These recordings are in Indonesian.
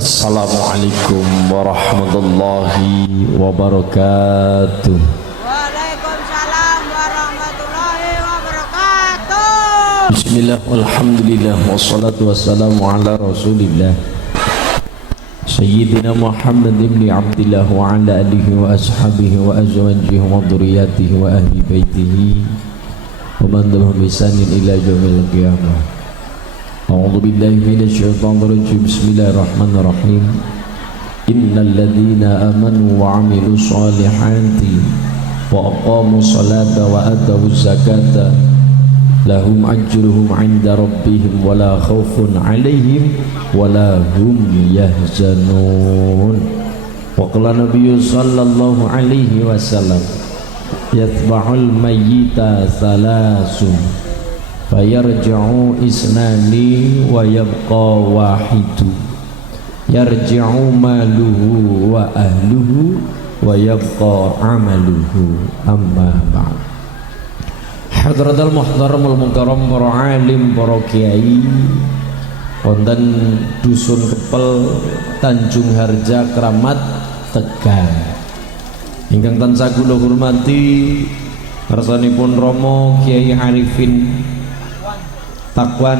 Assalamualaikum warahmatullahi wabarakatuh. Waalaikumsalam warahmatullahi wabarakatuh. Bismillah, alhamdulillah, wassalatu wassalamu ala rasulillah Sayyidina Muhammad ibn Abdillah wa ala alihi wa ashabihi wa azwajihi wa dhurriyyatihi wa ahli baitihi wa man tabi'ahum bi ihsanin ila yaumil qiyamah. A'udzu billahi minasy syaithanir rajim. Bismillahirrahmanirrahim. Innal ladzina amanu wa 'amilus shalihati wa aqamus salata wa atawuz zakata lahum ajruhum 'inda rabbihim wala khaufun 'alaihim wala hum yahzanun. Wa qala nabiyyu sallallahu alaihi wasallam yatba'ul mayyita thalathun fayarji'u isnani wa yabqa wahidu yarji'u maluhu wa ahluhu wa yabqa amaluhu. Amma ba'd. Hadratul muhtaramul mukarram, para alim, para kiai wonten dusun Kepel, Tanjung Harja, Kramat, Tegal ingkang tansah kula hormati rasanipun Romo Kiai Arifin Takwan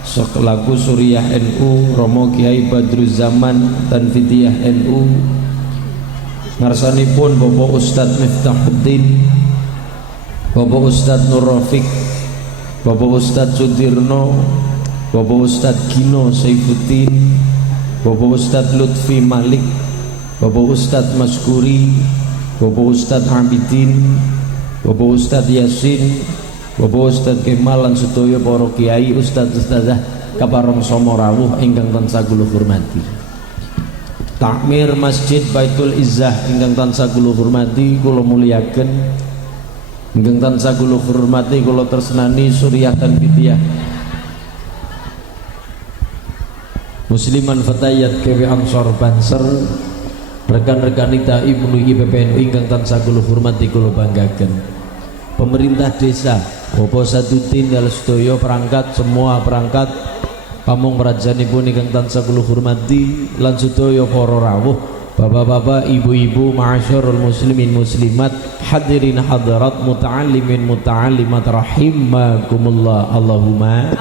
selaku Suriah NU, Romo Kiai Badruzzaman Tanfidiyah NU, ngarsanipun Bapak Ustadz Miftahuddin, Bapak Ustadz Nur Rafiq, Bapak Ustadz Sudirno, Bapak Ustadz Gino Saifuddin, Bapak Ustadz Lutfi Malik, Bapak Ustadz Maskuri, Bapak Ustadz Hamidin, Bapak Ustadz Yasin, Bapak Ustadz Kemal lan sedaya para kiai, ustadz ustadzah kapareng sama rawuh ingkang tansah kula hormati. Takmir Masjid Baitul Izzah ingkang tansah kula hormati, kula muliaken. Ingkang tansah kula hormati, kula tresnani Suriah Tanfidiyah Musliman Fatayat KW Ansor Banser, rekan-rekan Ita Ibnu IPPNU ingkang tansah kula hormati, kula banggaken. Pemerintah desa, Bapak Saduddin dan sedaya perangkat, semua perangkat pamong prajanipun ingkang tansah kula hormati lan sedaya para rawuh, bapak-bapak, ibu-ibu, ma'asyarul muslimin muslimat, hadirin hadirat, muta'allimin muta'allimat rahimakumullah. Allahumma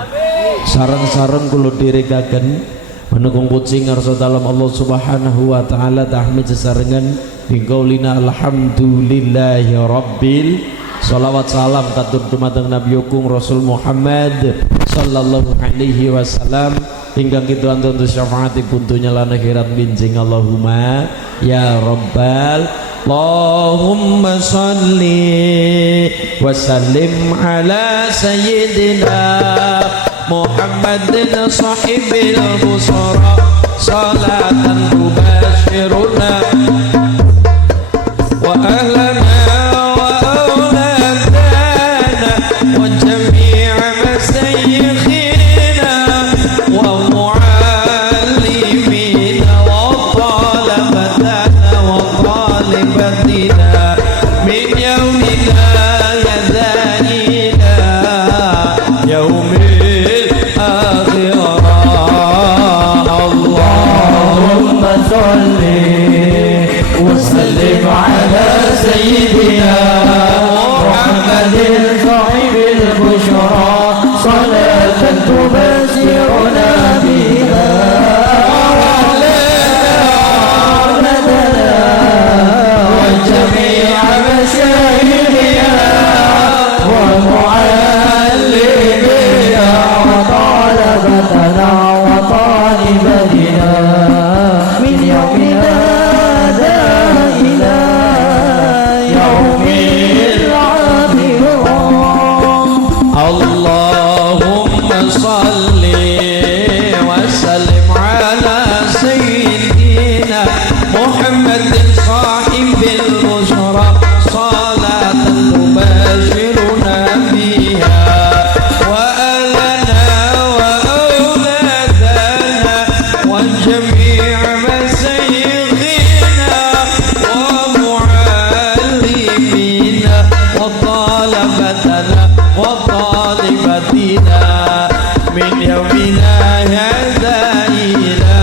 sareng-sareng kula direkaken menukung kucing ngarsa dalam Allah subhanahu wa ta'ala tahmid sesarengan bingkaulina alhamdulillahi rabbil. Salawat salam katur dumateng Nabi Hukum Rasul Muhammad sallallahu alaihi wasallam hingga kita antun syafaati puntunya lan akhirat binjing. Allahumma ya rabbal Allahumma salli wa sallim ala sayyidina Muhammadin sahibil busara salatan tubashiruna wa ahlana من يومنا هذا إلى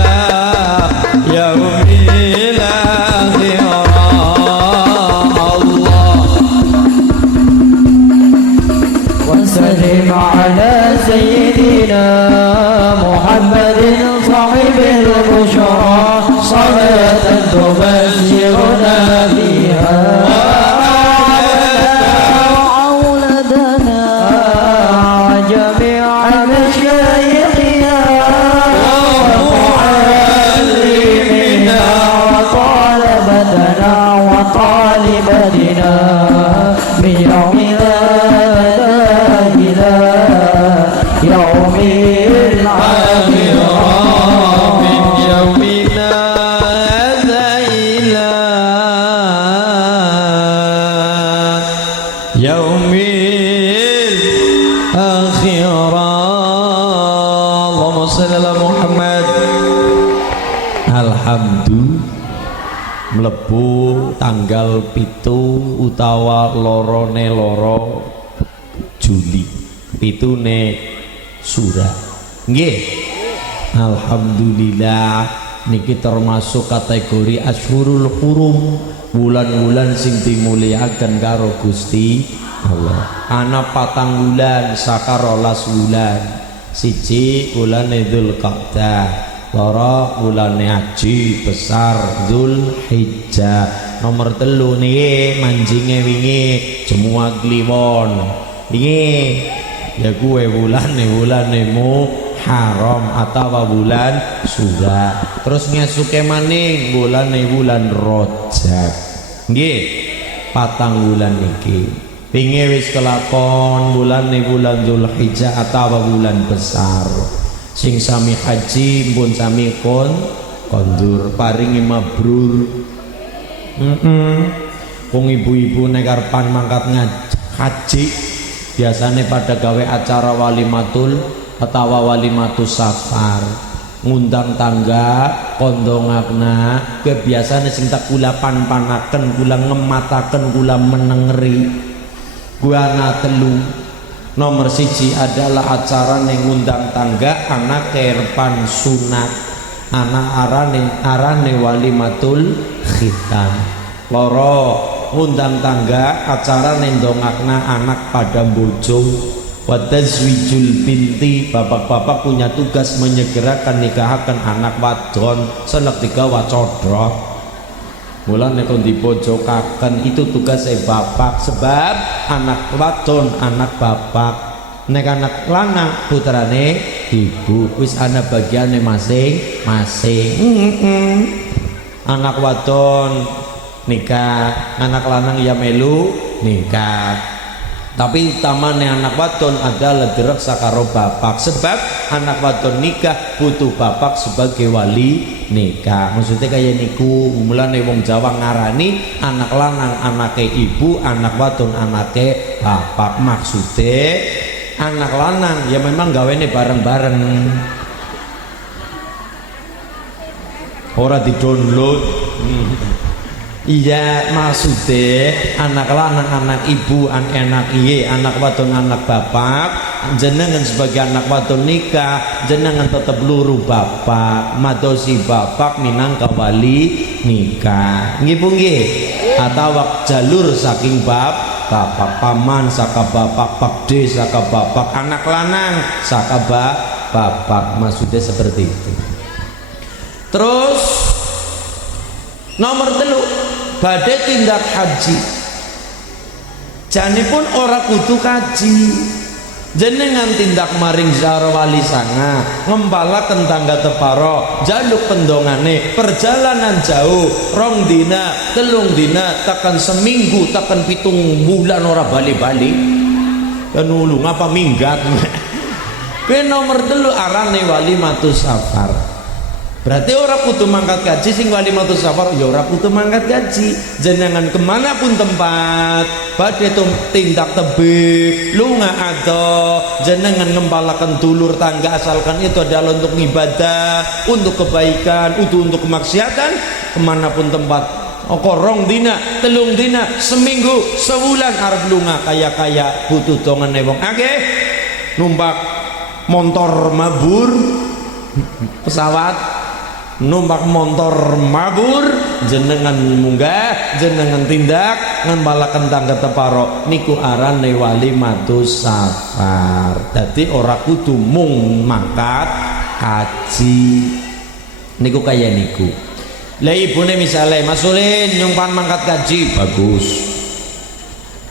Alhamdulillah mlebu tanggal 7 utawa lorone loro Juli pitune Sura nggih. Alhamdulillah niki termasuk kategori Asyhurul Hurum, bulan-bulan sing dimulyakaken karo Gusti Allah. Ana 4 bulan saka 12 bulan. Siji bulane Dzulqa'dah, loro bulane Haji besar Dzulhijjah. Nomor 3 niki manjinge wingi Jumuah Kliwon. Niki ya kuwe bulane Muharram atau bulan Syura. Terus ngesuke maning bulan Rajab. Nggih, 4 bulan niki. Pinge wis kelakon bulan Dzulhijjah atau bulan besar. Sing sami haji pun sami kondur paringi mabrur. Wong ibu-ibu nek karepan mangkat haji biasanya pada gawe acara walimatul atau walimatus safar, ngundang tangga kondongakna. Kebiasaan sing tak kula pan-panaken, kula ngemataken, kula menengeri. Gua ana 3. Nomor 1 adalah acara yang ngundang tangga anak kerpan sunat, anak arane walimatul khitan. Loro ngundang tangga acara nendongakna anak pada bojo. Wadazwijul binti, bapak-bapak punya tugas menyegerakan nikahakan anak wadon selektika wacodrot. Mulane kon dibojokaken itu tugas bapak, sebab anak wadon anak bapak, nek anak lanang putrane ibu. Wis ana bagiane masing-masing. Anak wadon nikah, anak lanang ya melu nikah. Tapi utamanya anak wadon adalah derek sakaro bapak, sebab anak wadon nikah butuh bapak sebagai wali nikah. Maksudnya kayak niku, mulane wong Jawa ngarani anak lanang anake ibu, anak wadon anake bapak. Maksudnya anak lanang ya memang gawene bareng-bareng, ora di-download. Iya, maksudnya anak lanang anak ibu, anak iye, anak wadon anak bapak. Jenengan sebagai anak wadon nikah, jenengan tetap luru bapak, madosi bapak minangka wali nikah. Nggih Bu nggih? Atau jalur saking bapak paman saka bapak, pakde saka bapak, anak lanang saka bapak. Maksudnya seperti itu. Terus nomor 3 badhe tindak haji. Jane pun ora kudu kaji. Jenengan tindak maring zara wali sanga, ngempalaken tangga teparo, jaluk pendongane, perjalanan jauh, 2 dina, 3 dina, tekan seminggu, tekan 7 bulan ora bali-bali. Kan ulu ngapa minggat. Kowe nomor 3 arane walimatus safar. Berarti orang kudu mangkat gaji sing walimatus safar ya ora kudu mangkat gaji. Jenengan kemanapun tempat badhe tindak tebih lunga ado, jenengan ngempalaken dulur tangga asalkan itu adalah untuk ibadah, untuk kebaikan, untuk kemaksiatan, kemanapun tempat. Korong dina, 3 dina, seminggu, sebulan arep lunga kaya butuh dongane wong akeh. Numpak motor mabur, pesawat numpak motor mabur, jenengan munggah, jenengan tindak ngembalaken tangga teparo, niku arane walimatus safar. Dadi ora kudu mung mangkat haji. Niku kaya niku. Lah ibune misale Mas Ulin nyumpan mangkat haji, bagus.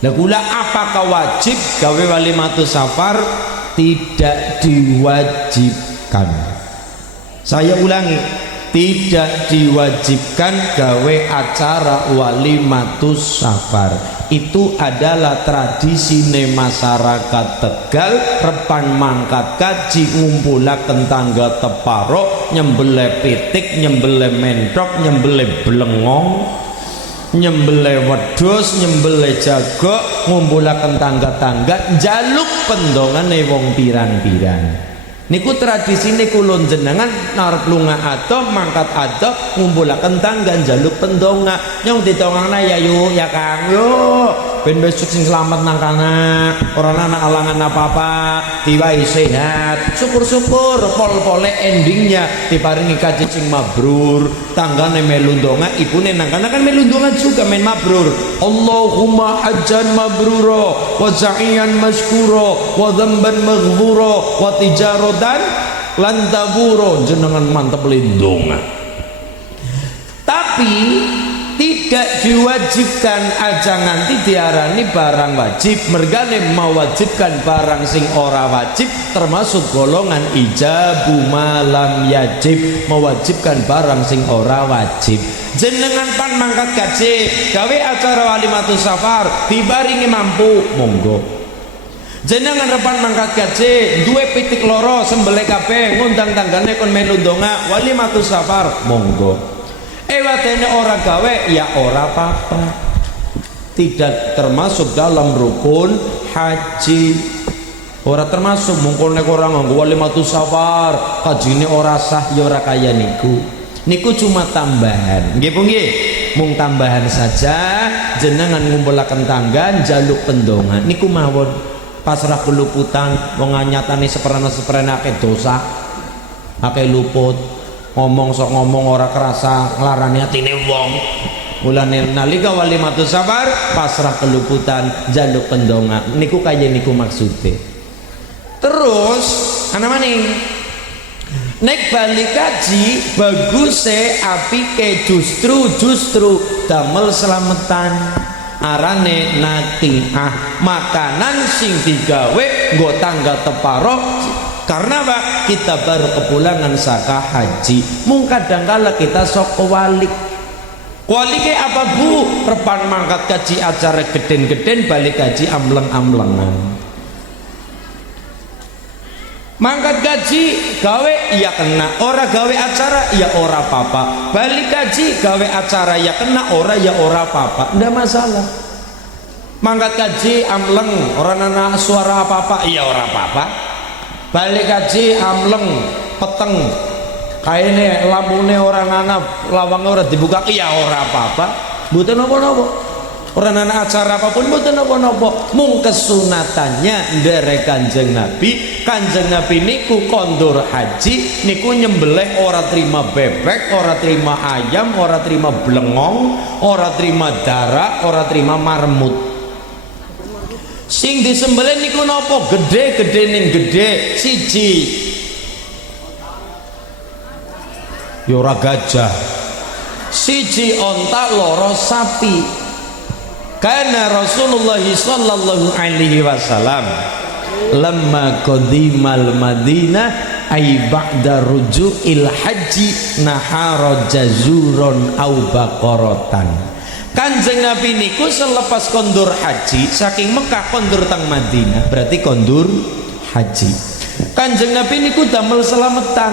Lah kula apakah wajib gawe walimatus safar? Tidak diwajibkan. Saya ulangi, tidak diwajibkan gawe acara walimatus safar. Itu adalah tradisi masyarakat Tegal. Repan mangkat kaji ngumpulaken tangga teparo, nyembelih pitik, nyembelih mentok, nyembelih blengong, nyembelih wedhus, nyembelih jago, ngumpulaken tangga-tangga, jaluk pendongane wong pirang-pirang. Niku tradisine kula jenengan narep lunga adoh mangkat adoh ngumpulaken tangga njaluk pendonga nyong ditongangna ya yuk ya Kang yuk ben besok sing selamat nang kana ora ana alangan apa-apa diwai sehat syukur-syukur pol-pole endingnya diparingi kaji sing mabrur tanggane melu ndonga ibune nang kana kan melu ndonga juga men mabrur Allahumma hajjan mabrura wa sa'iyan maskura wa dzamban maghfura wa tijaratan lan tabura jenengan mantep lindunga. Tapi tidak diwajibkan aja nganti diarani barang wajib mergane mewajibkan barang sing ora wajib termasuk golongan ijabu malam yajib mewajibkan barang sing ora wajib. Jenengan pan mangkat gaji gawe acara walimatus safar dibaringi mampu monggo. Jenengan repan mangkat gaji duwe pitik loro sembelih kabeh ngundang tanggane kon melu ndonga walimatus safar monggo. Wadene ora gawe ya ora apa-apa, tidak termasuk dalam rukun haji, ora termasuk mungkul nek ora nganggo walimatus safar kajine ora sah ya ora kaya niku cuma tambahan nggih po nggih mung tambahan saja jenengan ngumpulaken tangga njaluk pendonga niku mawon pasrah keluputan wong nyatane seperana akeh dosa akeh luput ngomong sok ngomong ora kerasa nglarani atine wong mulane nalika walimatus safar pasrah keluputan jaluk pendonga niku kaya niku maksude. Terus ana maning nek balik kaji baguse apike justru damel selametan arane natiah makanan sing digawe nggo tangga teparo. Karena apa? Kita baru kepulangan saka haji mung kadangkala kita sok walik apa bu? Repan mangkat kaji acara geden-geden balik kaji amleng-amlengan mangkat gaji gawe iya kena ora gawe acara ya ora apa-apa balik kaji gawe acara ya kena ora ya ora apa-apa ndak masalah mangkat kaji amleng orang nana suara apa-apa iya ora apa-apa balik kaji amleng peteng kaine lampune orang anak lawangnya orang dibuka iya ora apa-apa mboten napa-napa orang anak acara apapun mboten napa-napa mung kesunatannya nderek Kanjeng Nabi niku kondur haji niku nyembelih ora terima bebek ora terima ayam ora terima blengong ora terima darah ora terima marmut sing disembelih niku napa gede ning gede siji ya ora gajah siji onta loro sapi karena Rasulullah sallallahu alaihi wasallam lamma qadimal Madinah ay ba'da ruju'il haji nahara jazuron au baqaratan. Kanjeng Nabi niku selepas kondur haji saking Mekah kondur tang Madinah berarti kondur haji. Kanjeng Nabi niku damel selametan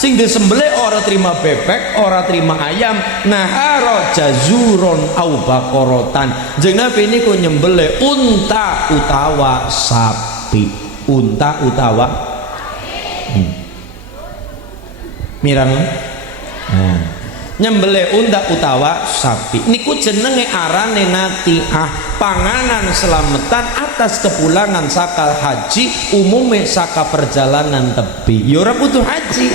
sing disembelih ora terima bebek ora terima ayam nahara jazuron au baqaratan. Kanjeng Nabi niku nyembelih unta utawa sapi unta utawa mirang nyembelih unta utawa sapi niku jenenge arane natiah panganan selamatan atas kepulangan saka haji umume saka perjalanan tebi ya ora butuh haji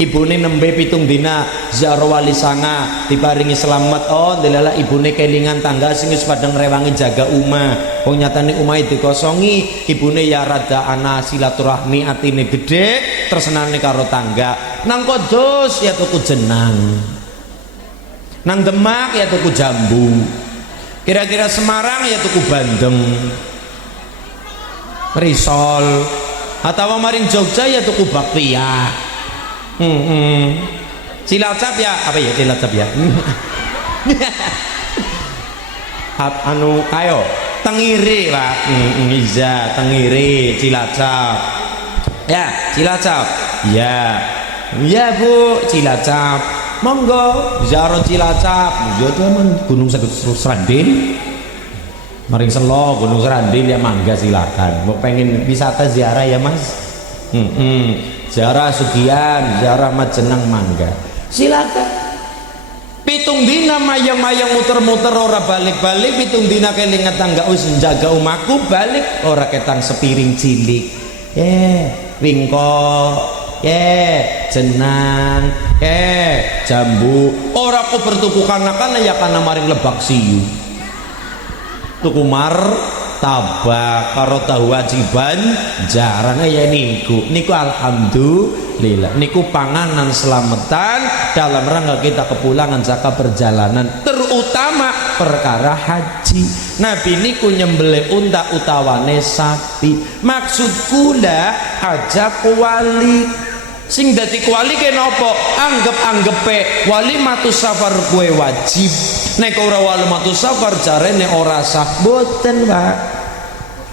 ibune nembe pitung dina ziarah wali sanga diparingi selamat oh ndelala ibune kelingan tangga sing wis padang rewangi jaga umah wong nyatane umahe dikosongi ibune ya rada ana silaturahmi atine gede tersenane karo tangga nang Kudus ya tuku jenang nang Demak ya tuku jambu kira-kira Semarang ya tuku bandeng risol atau maring Jogja ya tuku bakpia Cilacap ya apa ya Cilacap ya anu ayo Tengiri Pak Iza Tengiri Cilacap ya Cilacap ya ya Bu Cilacap monggo ziarah Cilacap ya teman Gunung Serandil maring Selo Gunung Serandil ya mangga silakan mau pengen wisata ziarah ya Mas Ziarah Sugihan, ziarah Majenang mangga. Silakan. Pitung dina mayang-mayang muter-muter ora balik-balik, pitung dina kelinget tangga wis njaga omahku balik ora ketang sepiring cilik. Wingko, jenang, jambu. Ora kok bertukukan akan ya karena maring lebak siu. Tuku tabak karo tahu wajiban jarane ya niku alhamdulillah niku panganan selamatan dalam rangka kita kepulangan zakat perjalanan, terutama perkara haji. Nabi niku nyembelih unta utawane sapi. Maksudku ndak aja kuali sing dadi kuali ke nopo anggap-anggepe walimatus safar kue wajib. Nek ora walimatus safar jarene ora sah. Boten Pak,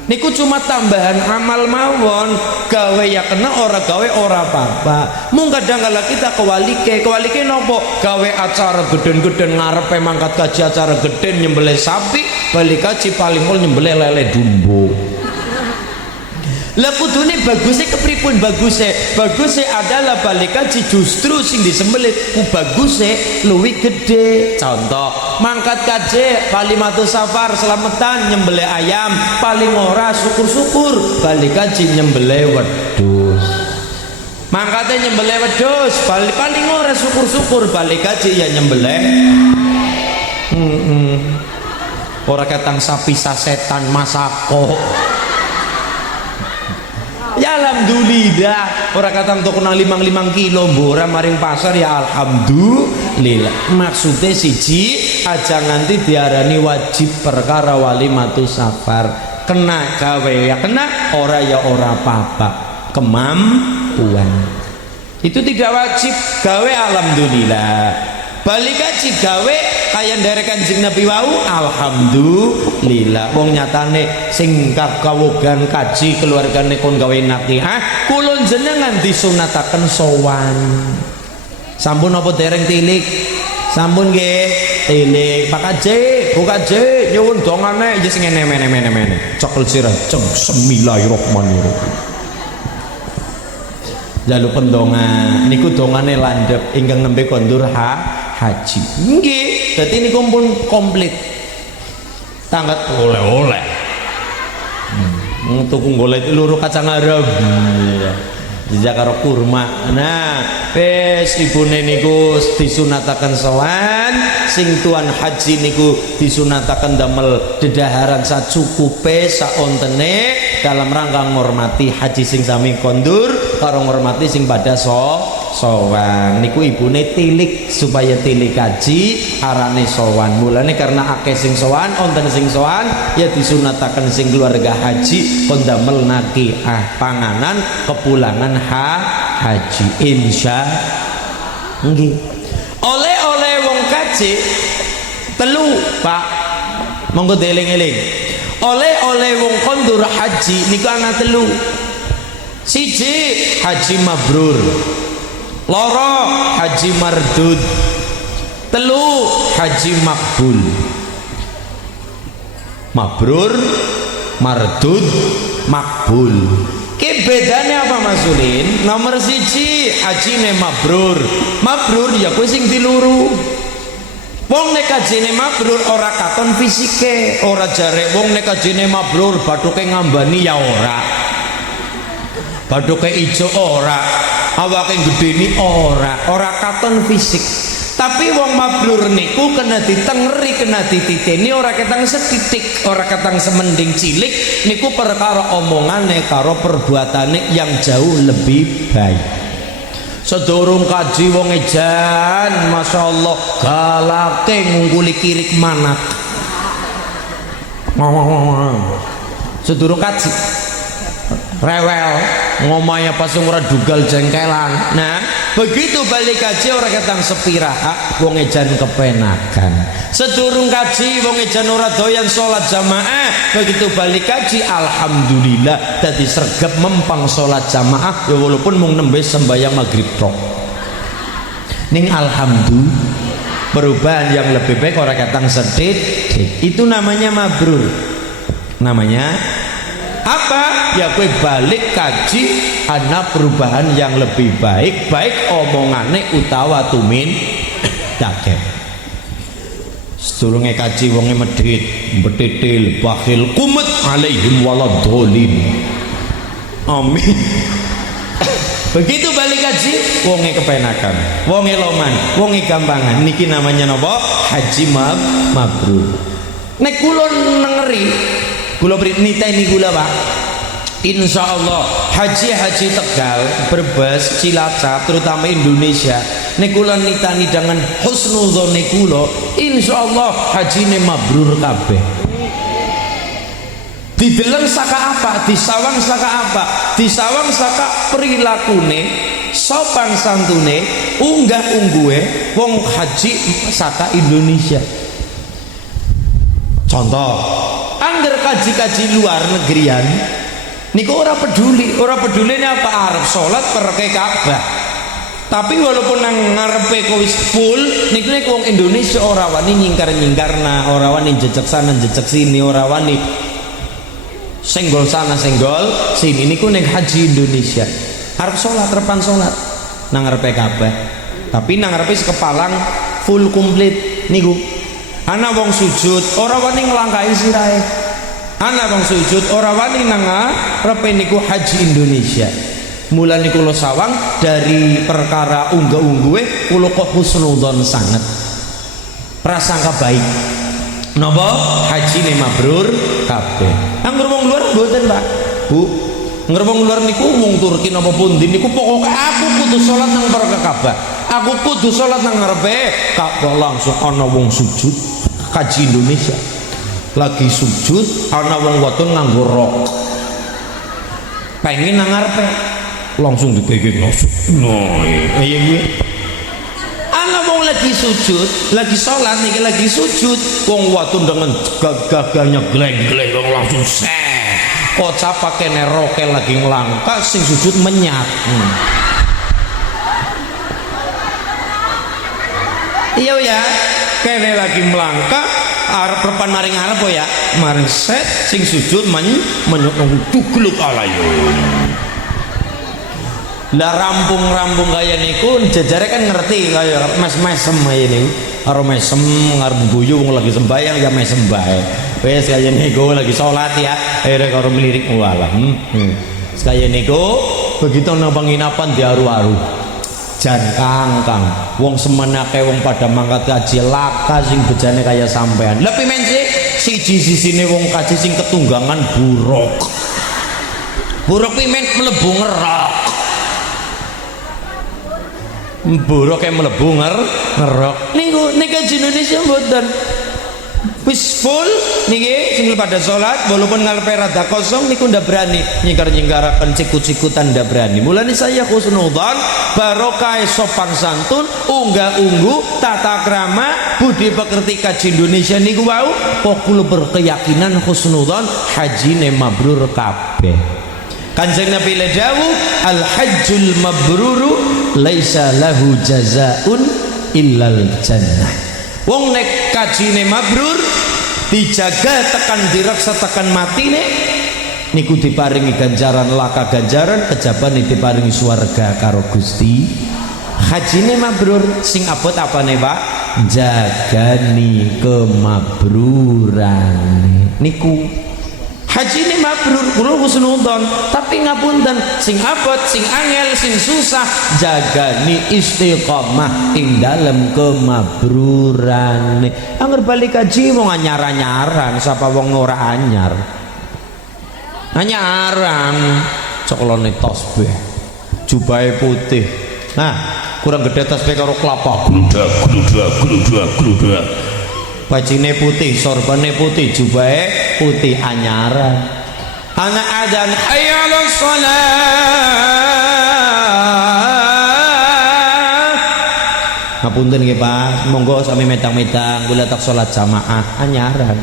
niku cuma tambahan amal mawon. Gawe ya kena, ora gawe ora apa-apa. Mung kadang kala kita kewalike nopo gawe acara geden-geden ngarepe mangkat kaji acara geden nyembelih sapi, balik kaji paling mul nyembelih lele dumbo. Lah kudune bagusnya kepripun? Bagusnya adalah balik kaji justru sing disembelih ku bagusnya luwih gede. Contoh mangkat kaji kalimatus safar selamatan nyembelih ayam, paling ora syukur-syukur balik kaji nyembelih wedhus. Mangkatnya nyembelih wedhus paling ora syukur-syukur balik kaji ya nyembelih ora ketang sapi sasetan masako. Ya alhamdulillah, orang kata untuk kena 5 kilo ora maring pasar ya alhamdulillah. Maksudnya siji aja nganti diarani wajib perkara walimatus safar. Kena gawe ya kena, ora ya ora apa-apa. Kemampuan itu tidak wajib gawe alhamdulillah. Balik kaji gawe kaya dari Kanjeng Nabi wau alhamdulillah. Wong nyatane sing kawogan kaji keluargane kon gawe nakihah kula jenengan disunataken sowan. Sampun apa dereng tilik? Sampun nggih tilik. Pak Kaji, Bu Kaji nyuwun dongane ya sing mene-mene cekel sirah ceng bismillahirrahmanirrahim. Jaluk pendonga niku dongane landhep ingkang nembe kondur haji. Nggih, dadi niku pun komplit. Tangkat oleh-oleh. Tuku golek luru kacang Arab. Dijak karo kurma. Nah, wis ibune niku disunataken sowan, sing tuan haji niku disunataken damel dedaharan sacukupe saontene dalam rangka ngormati haji sing sami kondur karo ngormati sing pada sowan. Niku ibune tilik supaya tilik haji arane sowan. Mulane karena akeh sing sowan, onten sing sowan ya disunataken sing keluarga haji kon damel nakiah panganan kepulangan haji insya nggih. Oleh-oleh wong kaji telu Pak, monggo dieling-eling. Oleh-oleh wong kondur haji niku ana telu. Siji haji mabrur, loro haji mardud, telu haji makbul. Mabrur, mardud, makbul. Ki bedane apa Mas Ulin? Nomor siji hajine mabrur. Mabrur ya kuwi sing diluru. Wong nek hajine mabrur ora katon fisike, ora jare wong nek hajine mabrur bathuke ngambani ya ora. Bathuke ijo ora, awake gedeni ora katon fisik. Tapi wong mabrur niku kena ditengeri, kena dititeni ora ketang setitik, ora ketang semending cilik niku perkara omongane karo perbuatane yang jauh lebih baik. Sedurung kaji wong ejan masyaallah galake ngungkuli kirik manak. Sedurung kaji rewel ngomongnya pas ora dugal jengkelan. Nah begitu balik kaji orang ketang sepiraha wong ejan kepenakan. Sedurung kaji wong ejan ora doyan sholat jamaah, begitu balik kaji alhamdulillah dadi sregep mempang sholat jamaah ya walaupun mung nembe sembahyang maghrib tok ning alhamdulillah perubahan yang lebih baik orang ketang sedikit. Itu namanya mabrur, namanya Apa? Ya kowe balik kaji ana perubahan yang lebih baik, baik omongane utawa tumin dakem. Sedurunge kaji wonge medhit, betitil, bakhil, kumet alaihim waladhdallin. Amin. Begitu balik kaji, wonge kepenakan, wonge loman, wonge gampangan. Niki namanya napa? Haji mabrur. Nek kula nengeri, kula niteni kula Pak. Insyaallah haji Tegal, Brebes, Cilacap, terutama Indonesia. Nek kula nitani dengan husnuzone kula, insyaallah hajine mabrur kabeh. Dideleng saka apa? Disawang saka apa? Disawang saka perilakune, sopan santune, unggah ungguhe wong haji saka Indonesia. Contoh, angger kaji luar negerian niku ora peduli ini apa arep salat perke Ka'bah. Tapi walaupun nang ngarepe wis full niku wong Indonesia ora wani nyingkar-nyingkarna, ora wani jejak sana jejak sini, ora wani senggol sana senggol sini. Niku ning haji Indonesia arep salat repan salat nang ngarepe Ka'bah. Tapi nang ngarepe sekepalang full komplit niku. Ana wong sujud ora wani nglangkai sirahe. Ana wong sujud ora wani nang ngarepe niku haji Indonesia. Mulane kula sawang dari perkara unggah-ungguhe kula kok husnudzon sanget. Prasangka baik. Napa hajine mabrur kabeh. Angger wong luar mboten, Pak. Bu, angger wong luar niku wong Turki napa pundi niku pokoke aku kudu salat nang perke Ka'bah. Aku kudu salat nang ngarepe Ka'bah, langsung ana wong sujud. Kaji Indonesia lagi sujud ana wong wadon nganggo rok. Pengen nang ngarepe langsung dipegeng iya kuwi. Ana wong lagi sujud, lagi salat niki lagi sujud, wong wadon dengan gagahnya gleng-gleng langsung seh. Kocap pakai neroke lagi ngelangka sing sujud menyat. Iya ya, kene lagi melangkah arep repan maring arep ya, maring set sing sujud menyuk tugluk alayun. Lah rampung kaya niku jajare kan ngerti kaya mes-mesem kaya niku. Karo mesem ngarep guyu wong lagi sembayang ya mesem bae. Wis kaya niku lagi salat ya, akhirnya karo melirik walah. Kaya niku begitu nang penginapan diaru-aru. Jan kangkang wong semenake wong pada mangkat kaji laka sing bejane kaya sampean. Lha pimen siji sisine wong kaji sing ketunggangan buruk pimen mlebu ngerok. Buruk kayak mlebu ngerok niku kaji Indonesia mboten wis full niki sing pada salat walaupun ngarepe rada kosong niku ndak berani nyingkar-nyingkaraken cikut-cikutan ndak berani. Mulane saya husnudzon barokah sopan santun unggah-ungguh tata krama budi pekerti kaji Indonesia niku wau kok kula berkeyakinan husnudzon hajine mabrur kabeh. Kanjeng Nabi dawuh al hajjul mabruru laisa lahu jazaun illal jannah. Wong nek kajine mabrur dijaga tekan direksa tekan matine niku diparingi ganjaran laka ganjaran kejaban diparingi swarga karo Gusti. Hajine mabrur sing abot apane Pak? Jagani kemabrurane niku hajine mabrur. Kula husnudzon tapi ngapunten sing abot sing angel sing susah jagani istiqomah ing dalem kemabrurane. Angger balik kaji wong anyar-anyaran sapa wong ora anyar. Anyaran coklone tasbih jubahe putih. Nah, kurang gede tasbih karo kelapa gludak. Bajine putih, sorbane putih, jubahe putih anyaran. Anak adzan hayya 'alas shalah. Ngapunten nggih Pak, monggo sami medang-medang kula tak salat jamaah anyaran.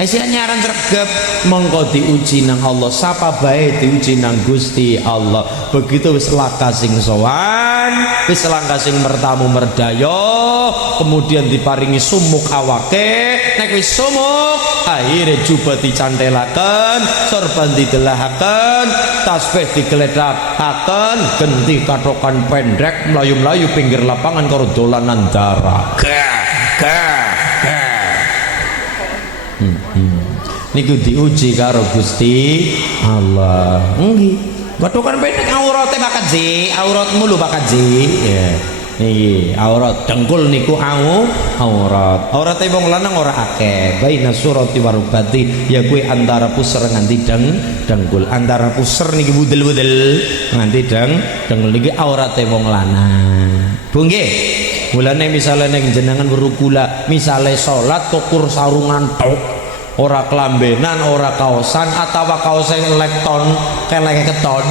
Si anyaran sregep monggo diuji nang Allah, sapa bae diuji nang Gusti Allah. Begitu wis laka sing sowan sopan, wis langkah sing mertamu merdayo, kemudian diparingi sumuk awake, nek wis sumuk akhirnya jubah dicantelaken, sorban didelahaken, tasbih digeledahaken, genti katokan pendek melayu-melayu pinggir lapangan karo dolanan darah. Niku diuji karo Gusti Allah. Nggih. Katokan pendek aurate bakal ji, auratmu lho bakal ji. Ya. Niki aurat dengkul niku aurat. Aurate wong lanang ora akeh. Baina surati warubati ya kuwi antara puser nganti dengkul. Antara puser niki budel-budel nganti dengkul niki aurate wong lanang. Bu nggih. Mulane misale nek jenengan berukula, misale salat tukur sarungan tok, ora kelambenan, ora kaosan, atawa kaose lekton, keleke keton.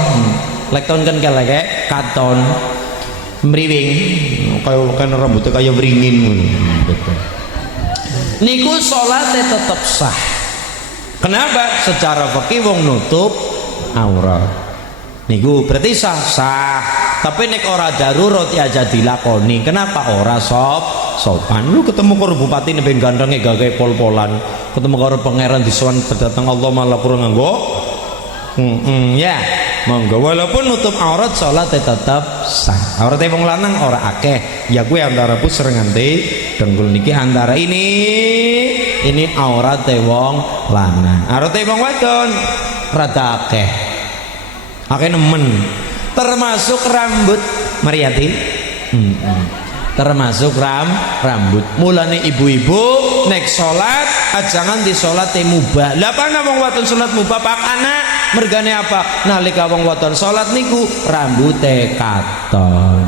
Lekton kan keleke katon. Mriwing kaya kan rambutnya kaya wringin ngono. Niku salate tetep sah. Kenapa? Secara fikih wong nutup aurat. Niku berarti sah. Tapi nek ora darurat ya aja dilakoni. Kenapa? Ora sopan. Lu ketemu karo bupati nek gandenge gagahe pol-polan, ketemu karo pangeran disuwan datang Allah malah kurang nganggo. Ya, monggo walaupun nutup aurat salat tetap sah. Aurate wong lanang ora akeh. Ya kuwi antara puser nganti dengkul niki antara ini aurate wong lanang. Aurate wong wadon rada akeh. Akeh nemen. Termasuk rambut Mariati. Termasuk rambut. Mulane ibu-ibu nek salat ajangan di salat mubah. Lah pana wong wadon salat mubah pak anak mergane apa? Nalika wong wadon salat niku rambute katon.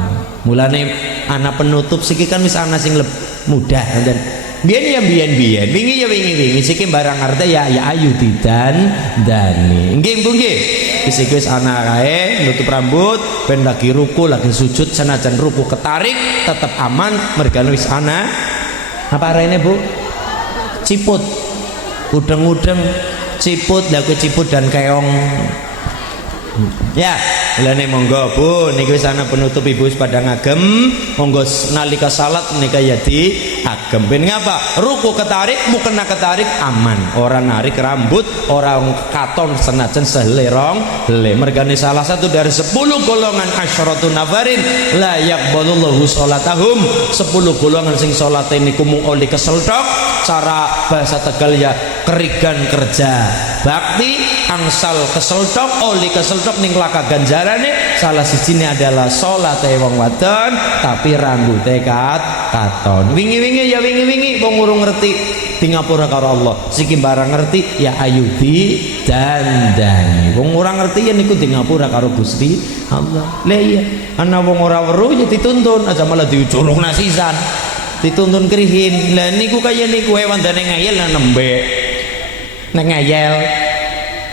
Mulane anak penutup siki kan wis ana sing mudah dan biyen ya biyen wingi ya wingi siki barang arte ya ayu didandani. Nggih Bu nggih. Siki wis ana kae nutup rambut ben lagi ruku lagi sujud senajan ruku ketarik tetap aman mergane wis ana apa arene Bu? Ciput. Udeng-udeng ciput, lah kuwi ciput dan keong. Ya, lene monggo Bu, niki wis ana penutup ibu wis pada ngagem, monggo nalika salat nika ya diagem. Ben ngapa? Ruku ketarik, mukena ketarik aman, ora narik rambut, ora katon senajan selerong le. Mergane salah satu dari 10 golongan asyaratun nafarin la yaqbalullahu salatahum, 10 golongan sing salate niku mung oli keseltok, cara bahasa Tegal ya kerigan kerja bakti, angsal keseltok, oli keseltok ning laka ganjarane salah sijine adalah salate wong wadon tapi rambute katon. Wingi-wingi ya wingi-wingi wong urung ngerti di ngapura karo Allah. Siki barang ngerti ya ayu dandani. Wong ora ngerti ya niku di ngapura karo Gusti Allah. Lah iya, ana wong ora weruh ya dituntun aja malah diuculuk nasisan. Dituntun krihin. Lah niku kaya niku wandane ngayel nang nembe. Nek ngayel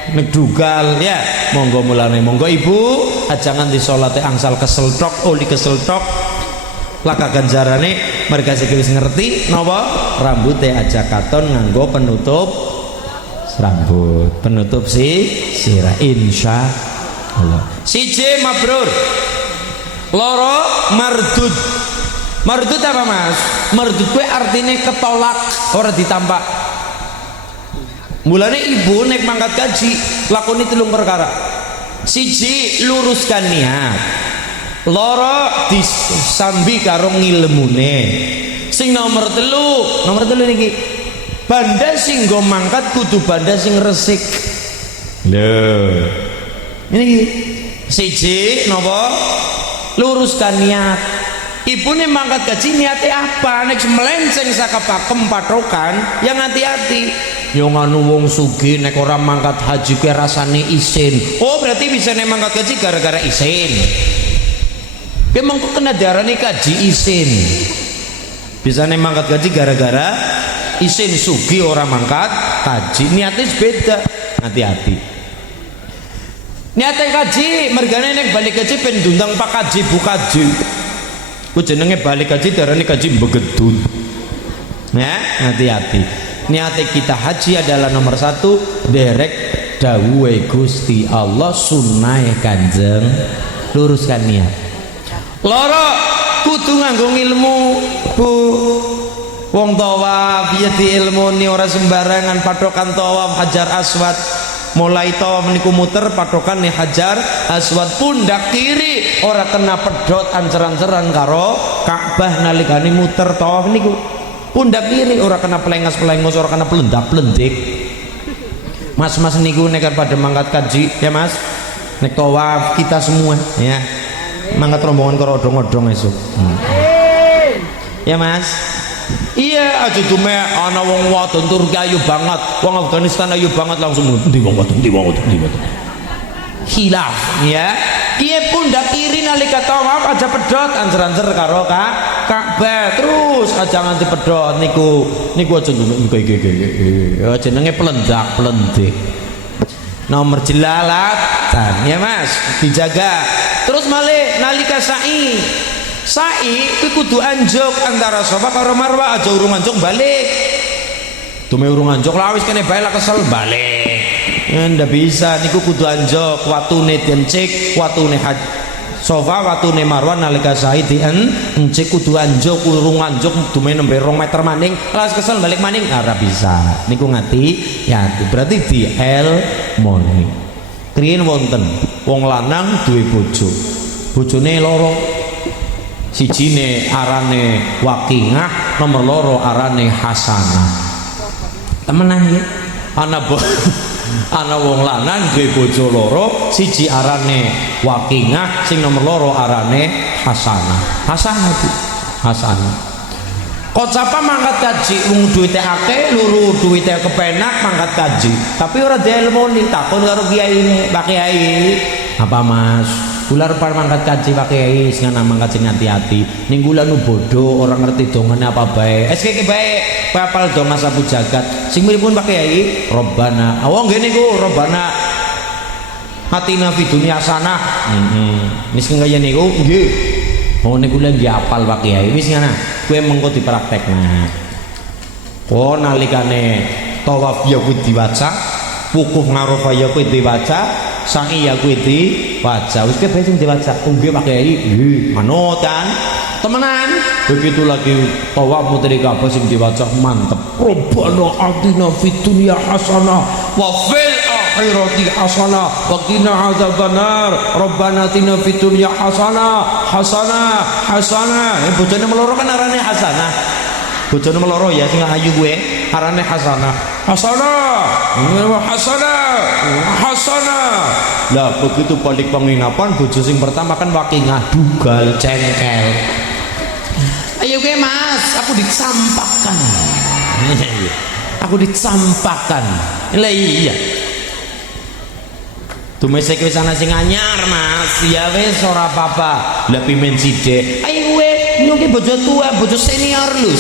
nek dugal ya monggo mulane monggo ibu ajangan di salate angsal keseltok oli keseltok laka ganjarane mereka wis ngerti napa rambute aja katon nganggo penutup rambut penutup sirah insya Allah. Siji mabrur, loro mardud. Mardud apa Mas? Mardud kuwi artine ketolak ora ditampak. Mulane ibu nek mangkat gaji lakoni 3 perkara. Siji luruskan niat, loro disambi karo ngilmune. Sing nomor telu niki banda sing nggo mangkat kudu banda sing resik. Lho. Ini siji napa? Luruskan niat. Ibune mangkat gaji niatnya apa? Nek melenceng saka pakem patrokan yang hati-hati. Yo nganu wong sugih nek ora mangkat haji kuwi rasane isin. Oh berarti bisa nek mangkat gaji gara-gara isin. Ki mengko kena diarani kaji isin. Bisa nek mangkat gaji gara-gara isin sugih ora mangkat haji. Niatnya beda. Hati-hati. Niatnya kaji mergane nek balik gaji ben diundang Pak Kaji Bu Kaji. Ku jenenge balik kaji darane kaji begedun. Ya, hati-hati. Niate kita haji adalah nomor 1 derek dawuhe Gusti Allah, sunnah Kanjeng. Luruskan niat. Loro kudu nganggo ilmu, Bu. Wong tawaf ya diilmuni ora sembarangan. Patokan tawaf Hajar Aswad, mulai tawaf niku muter patokan nih Hajar Aswad, pundak kiri ora kena pedhot ancer-anceran karo Ka'bah nalikane muter tawaf niku. Pundak kiri ora kena pelengas-pelengos, ora kena pelendak-pelendik. Mas-mas niku nek pada mangkat kaji ya Mas, nek tawaf kita semua ya mangkat rombongan karo odong-odong esuk. Ya Mas. Iya aja dume ana wong wadon Turki ayu banget, wong Afghanistan ayu banget langsung ndi wong wadon khilaf ya. Iya pundak kiri nalika tawaf aja pedhot ancer-ancer karo Ka'bah, terus aja nganti pedhot niku aja iki jenenge pelendak-pelendik. Nomor jelalatan ya Mas, dijaga. Terus malih nalika sa'i kudu anjuk antara Safa karo Marwah, aja urung anjuk balik. Tume urung anjuk lah wis kene bae lah kesel balik. Ndak bisa niku kudu anjuk watune diencik, watune Safa watune Marwah nalika sa'i diencik kudu anjuk, urung anjuk dume nembe 2 meter maning las kesel balik maning ora bisa. Niku ngati ya berarti di elmoni. Kriyen wonten wong lanang duwe bojo. Bojone loro. Sijine arane Waqingah, nomor loro arane Hasanah. Temenan ya. Ana wong lanang duwe bojo loro, siji arane Waqingah, sing nomor loro arane Hasanah. Hasanah. Kocapa mangkat kaji wong duwite akeh, luru duwite kepenak mangkat kaji. Tapi ora dielmoni, takon karo kiyaine, Pak Kiai. Apa Mas? Kula arep mangkat kaji Pak Kiai sing ana mangkat sing hati-hati. Ning kula nu bodho ora ngerti dongane apa bae. SKK bae apal donga sabu jagat. Sing miripun Pak Kiai, Robbana. Awong nggih niku Robbana atina fid dunya hasanah. Wis kaya niku nggih. Oh niku lha nggih apal Pak Kiai. Wis ngana, kowe mengko dipraktekna. Oh nalikane tawaf ya kuwi diwaca, wukuf Arafah ya kuwi diwaca, sa'i ya kuwi diwaca. Wis kabeh sing diwaca. Nggih Pak Kiai, nggih manut kan. Temenan. Begitu lagi tawaf muteri Ka'bah sing diwaca mantep. Rabbana atina fid dunya hasanah wa fil akhirati hasanah wa qina adzabannar. Rabbana atina fid dunya hasanah. Bojone meloro kan arane hasanah. Bojone meloro ya sing ayu kuwe arane hasanah. Hasanah. Lah begitu balik penginapan bojo sing pertama kan Waqingah dugal cengkel. Ayo gue Mas, aku dicampakkan. Lah iya. Tumesek wis ana sing anyar Mas. Ya wis ora apa-apa. Lah pimen sithik. Ayo gue nyuki bojo tua, bojo senior lho.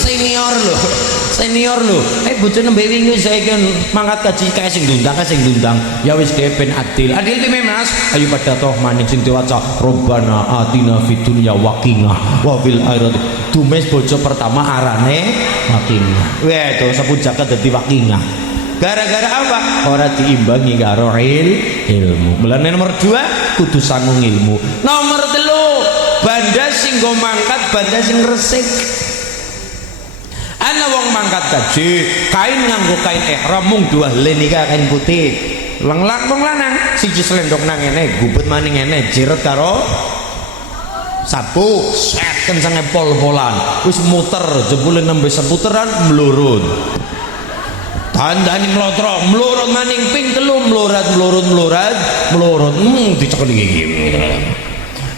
Bojo nembe wingi saiki mangkat kaji kae sing ndundang. Ya wis kepen adil pimen Mas. Ayo pada toh maning sing diwaca Robbana atina fid dunya waqingah wa fil akhirati. Tumes bojo pertama arane Waqingah. Weh to sapu jagat dadi Waqingah. Gara-gara apa? Ora diimbangi karo ilmu. Mulane nomor 2 kudu sangung ilmu. Nomor 3 banda sing go mangkat, banda sing resik. Ana wong mangkat kaji, kain nganggo kain ihram mung 2 helai nika kain putih. Lenglak wong lanang, siji slendok nang ngene, gubet maning ngene, jiret karo sapu, set kencenge pol-polan. Wis muter, jebule nembe seputeran mlurut. Tandani mlotro, mlurut maning ping 3, mlurut. Dicekel iki.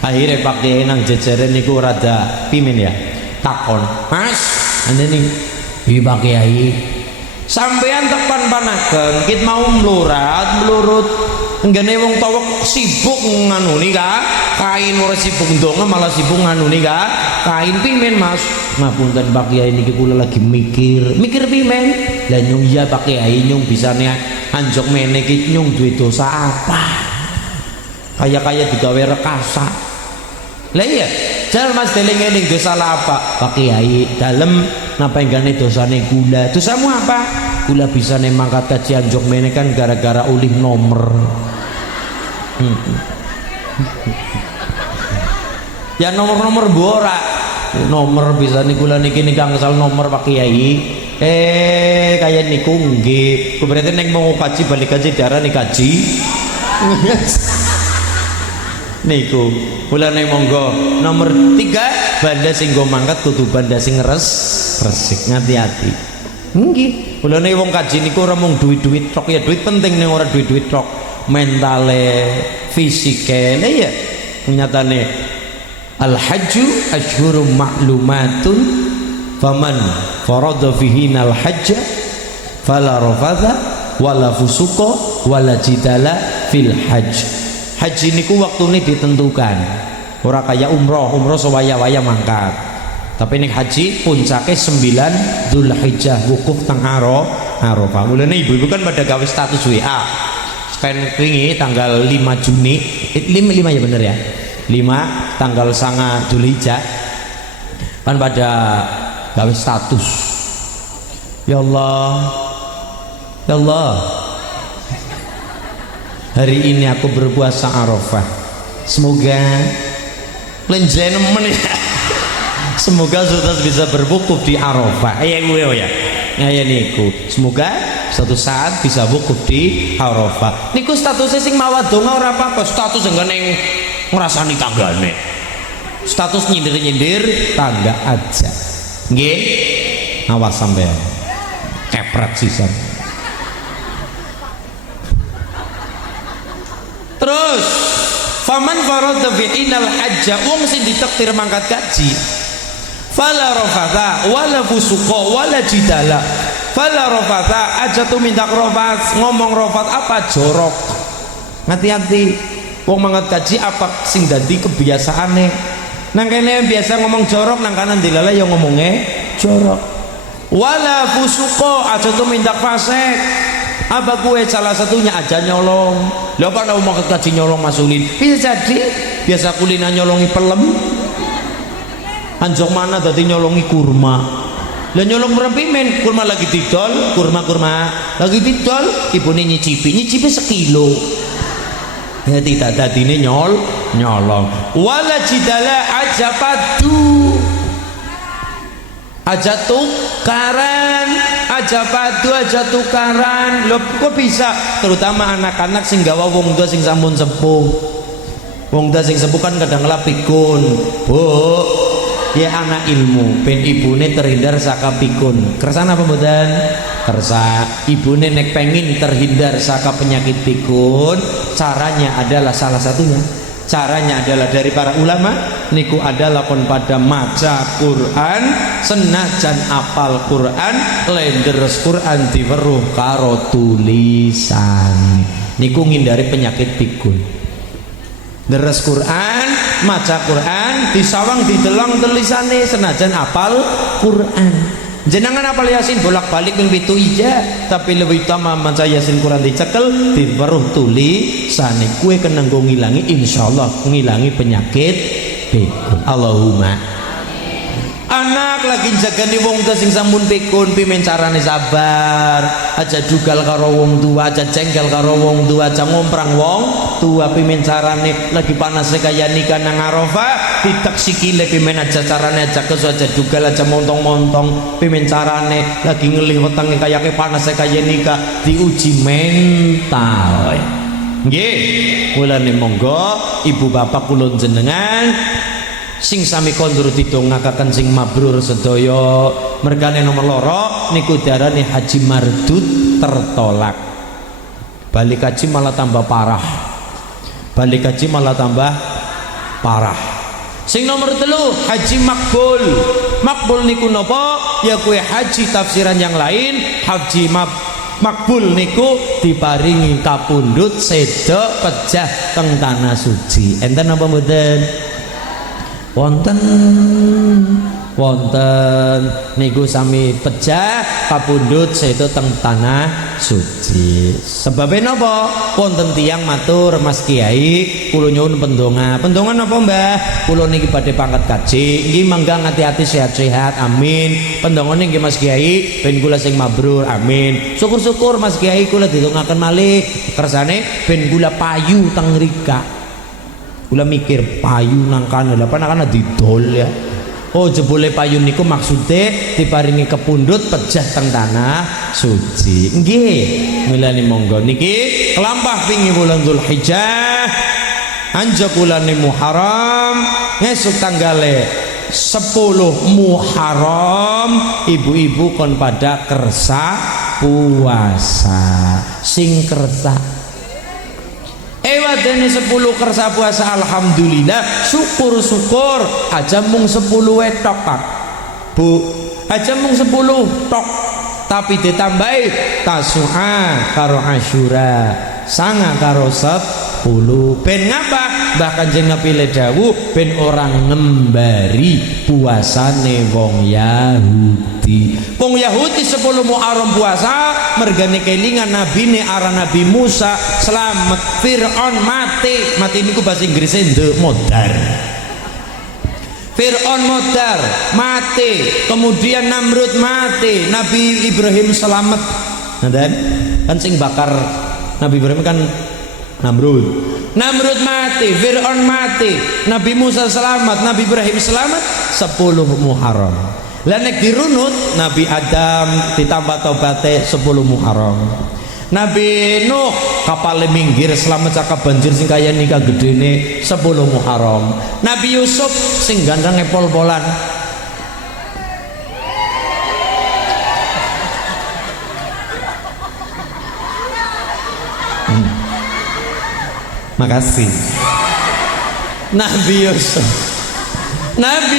Akhirnya Pak Kiai nang jejeren niku rada pimin ya. Takon, "Mas, ane ning iki Pak Kiai, sampean tekan panaken, kit mau mlurut nggene wong tawek sibuk nganuni ka kain, ora sibuk ndonga malah sibuk nganuni ka kain pimen Mas." Ngapunten Pak Kiai niki kula lagi mikir pimen. Lah nyung iya Pak Kiai, nyung bisane anjok mene iki nyung duwe dosa apa? Kaya digawe rekasa. Lah iya, jar Mas delenge ning dosa apa? Pak Kiai, dalem napa enggane dosane kula? Dosamu apa? Kula bisane mangkat kaji anjok mene kan gara-gara ulih nomor. Ya nomor-nomor bora. Nomor bisa niku lah niki gangsal nomor Pak Kiai. Kayak niku nggih. Ku berarti nek mau kaji balik kaji darani kaji. Niku mulane monggo nomor 3 banda sing go mangkat kudu banda sing resik ngati-ati nggih mulane wong kaji niku ora mung duit-duit tok ya duit penting ning ora duit-duit tok mentale fisike ya nyatane al hajju asyhurum ma'lumatun faman farada fihinal hajja fala rafatha wala fusuqa wala jidala fil hajj. Haji niku waktune ditentukan. Ora kaya umroh sewaya-waya mangkat. Tapi nek haji puncake 9 Dzulhijjah wukuf teng Arafah. Mulane ibu-ibu kan pada gawe status WA. Kan wingi tanggal 5 Juni, 5 ya bener ya. 5 tanggal 9 Dzulhijjah kan pada gawe status. Ya Allah. Ya Allah. Hari ini aku berpuasa Arafah. Semoga lenjen men ya. Semoga sudah bisa berwukuf di Arafah. Ya niku. Semoga suatu saat bisa wukuf di Arafah. Niku statusnya sing mawat donga ora apa-apa. Status enggak neng ngrasani tanggane. Status nyindir-nyindir tangga aja. Nggih. Awas sampean. Kepret sisan. Terus faman farada fi'inal hajja wong sing ditakdir mangkat kaji fala rafatha wala fusuqa wala jidala fala rafatha aja tu minta rafat ngomong rafat apa jorok hati-hati wong mangkat kaji apa sing dadi kebiasaane nang kene biasa ngomong jorok nang kanan dilala ya ngomongnya jorok wala fusuqa aja tu minta fasik apa kue salah satunya aja nyolong lho apa mau kaji nyolong masulin bisa jadi biasa kulina nyolongi pelem anjok mana tadi nyolongi kurma lah nyolong berapa kurma lagi didol kurma lagi didol ibune nyicipi sekilo ya tidak tadi ini nyolong wala jidala aja padu aja tukaran aja padu aja tukaran lho kok bisa terutama anak-anak sing gawa wong tua sing sampun sepuh wong tua sing sepuh kan kadang lapikun bu ya anak ilmu ben ibune terhindar saka pikun kersan apa mboten kersa ibune nek pengin terhindar saka penyakit pikun caranya adalah salah satunya caranya adalah dari para ulama niku adalah kon pada maca Quran senajan apal Quran lenderes Quran diweruh karo tulisan niku ngindari penyakit pikun deres Quran maca Quran disawang didelong tulisane senajan apal Quran jenengan apal Yasin bolak-balik ping 7 ija tapi lebih utama maca Yasin Quran dicekel diweruh tulisane kue kena nggo ngilangi insyaallah ngilangi penyakit pikun Allahumma anak lagi jagani wong tua sing sampun pikun pimen carane sabar aja dugal karo wong tua aja jengkel karo wong tua aja ngomprang wong tua pimen carane lagi panasnya kaya nikah nang Arafah tidak sikile pimen aja carane aja kesu aja dugal aja montong-montong pimen carane lagi ngelih wetenge kaya panasnya kaya nikah diuji mental nggih mulane monggo ibu bapak kula jenengan sing sami kondur didongakaken sing mabrur sedaya mergane nomor loro niku diarani haji mardud tertolak balik haji malah tambah parah balik haji malah tambah parah sing nomor 3 haji makbul niku napa ya kue haji tafsiran yang lain haji makbul niku diparingi kapundhut seda pejah teng tanah suci enten apa mboten wonten niku sami pejah kapundhut sedo teng tanah suci sebabnya napa wonten tiyang matur Mas Kiai kula nyuwun pendonga napa Mbah kula niki badhe pangkat kaji nggih mangga ngati-ati sehat-sehat amin pendongane nggih Mas Kiai ben kula sing mabrur amin syukur-syukur Mas Kiai kula didongaken malih kersane ben kula payu teng mrika Kula mikir payu nang kana lha kana didol ya. Oh jebule payu niku maksude diparingi kepundhut pejah teng tanah suci. Nggih, milane monggo niki kelampah pingi wulan Dzulhijjah anjak wulane Muharram ngesuk tanggale 10 Muharram ibu-ibu kon pada kersa puasa sing kersa wadene 10 kersa puasa alhamdulillah syukur-syukur aja mung 10 wetok Pak Bu aja mung 10 tok tapi ditambahi Tasu'a karo Asyura sanga karo 10 ben ngapa bahkan Kanjeng Nabi dawuh ben orang ngembari puasane wong Yahudi. Wong Yahudi 10 Muharram puasa mergane kelingan nabine aran Nabi Musa selamat Fir'aun mati niku bahasa Inggrisnya the modar. Fir'aun modar mati, kemudian Namrud mati, Nabi Ibrahim selamat. Dan kan sing bakar Nabi Ibrahim kan Namrud mati, Fir'aun mati, Nabi Musa selamat, Nabi Ibrahim selamat 10 Muharram. Lah nek dirunut Nabi Adam ditambah tobaté 10 Muharram. Nabi Nuh kapale minggir selamat cakap banjir sing kaya nikah gedene 10 Muharram. Nabi Yusuf sing gandeng pol-polan makasih. Nabi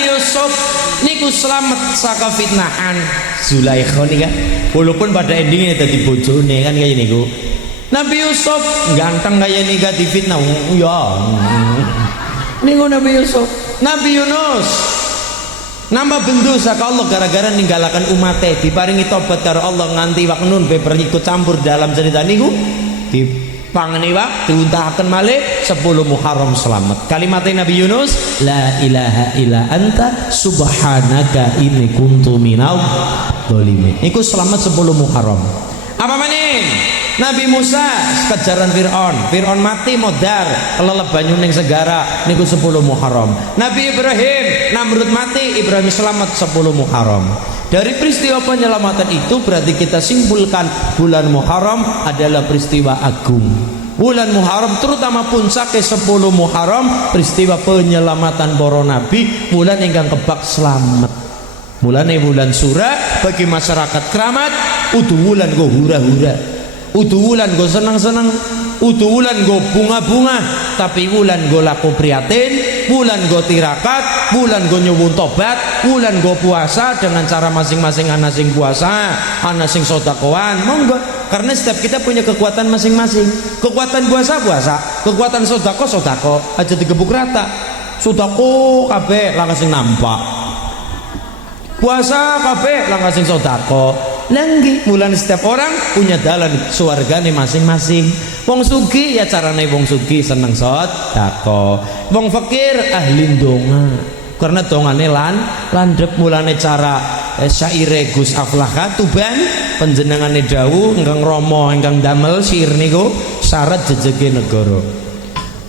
Yusuf niku selamat saka fitnahan Zulaikha nih kan walaupun pada endingnya dadi bojone kan kayak niku. Nabi Yusuf ganteng kayak nika di fitnah ya niku Nabi Yusuf. Nabi Yunus nambah bendu saka Allah gara-gara ninggalakan umatnya diparingi tobat karo Allah nganti waknun beber ikut campur dalam cerita niku di pangniwa diuntahaken malih 10 Muharram selamat. Kalimatnya Nabi Yunus la ilaha illa anta subhanaka inni kuntu minadh dhalimin. Iku selamat 10 Muharram. Apa maning? Nabi Musa kejaran Fir'aun mati modar kelelep banyu ning segara niku 10 Muharram. Nabi Ibrahim Namrud mati Ibrahim selamat 10 Muharram. Dari peristiwa penyelamatan itu berarti kita simpulkan bulan Muharram adalah peristiwa agung. Bulan Muharram terutama puncaknya 10 Muharram peristiwa penyelamatan para nabi, bulan ingkang kebak selamat. Mulane bulan surah bagi masyarakat keramat, udu bulan go hura-hura, udu bulan go senang-senang, udu bulan go bunga-bunga, tapi bulan go laku prihatin, bulan go tirakat, bulan go nyuwun tobat, bulan go puasa dengan cara masing-masing. Ana sing puasa, ana sing sedekahan, monggo. Karena setiap kita punya kekuatan masing-masing. Kekuatan puasa, kekuatan sedekah, aja digebuk rata. Sedekah kabeh lang sing nampak. Puasa kabeh lang sing sedekah. Lenggi, mulane setiap orang punya dalan suargane masing-masing. Wong sugih ya carane wong sugih seneng sedekah. Wong fakir ahli donga. Karena dongane landhep mulane cara syaire Gus Aflah Tuban panjenengane dawuh ingkang rama ingkang damel syair niku syarat jejege negara.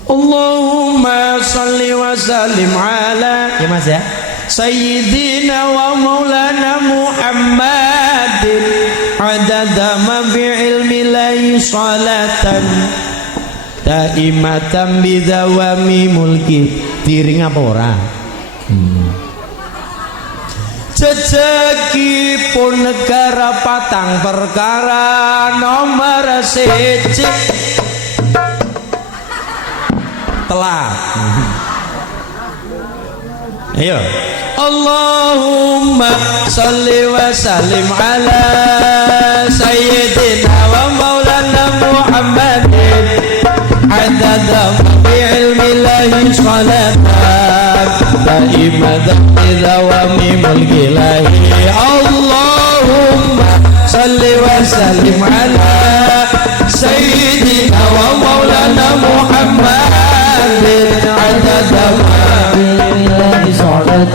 Allahumma shalli wa sallim ala ya Mas ya Sayyidina wa Maulana Muhammadin adada ma bi ilmi lahi salatan daimatan bidawami mulki tiring apa ora jejegi pun negara patang perkara nomor siji telah ayo Allahumma salli wa sallim ala sayyidina wa maulana Muhammadin adada bi ilmi lahi salatan daimatan bidawami mulki lahi Allahumma salli wa sallim ala sayyidina wa maulana Muhammadin adada billahi salatan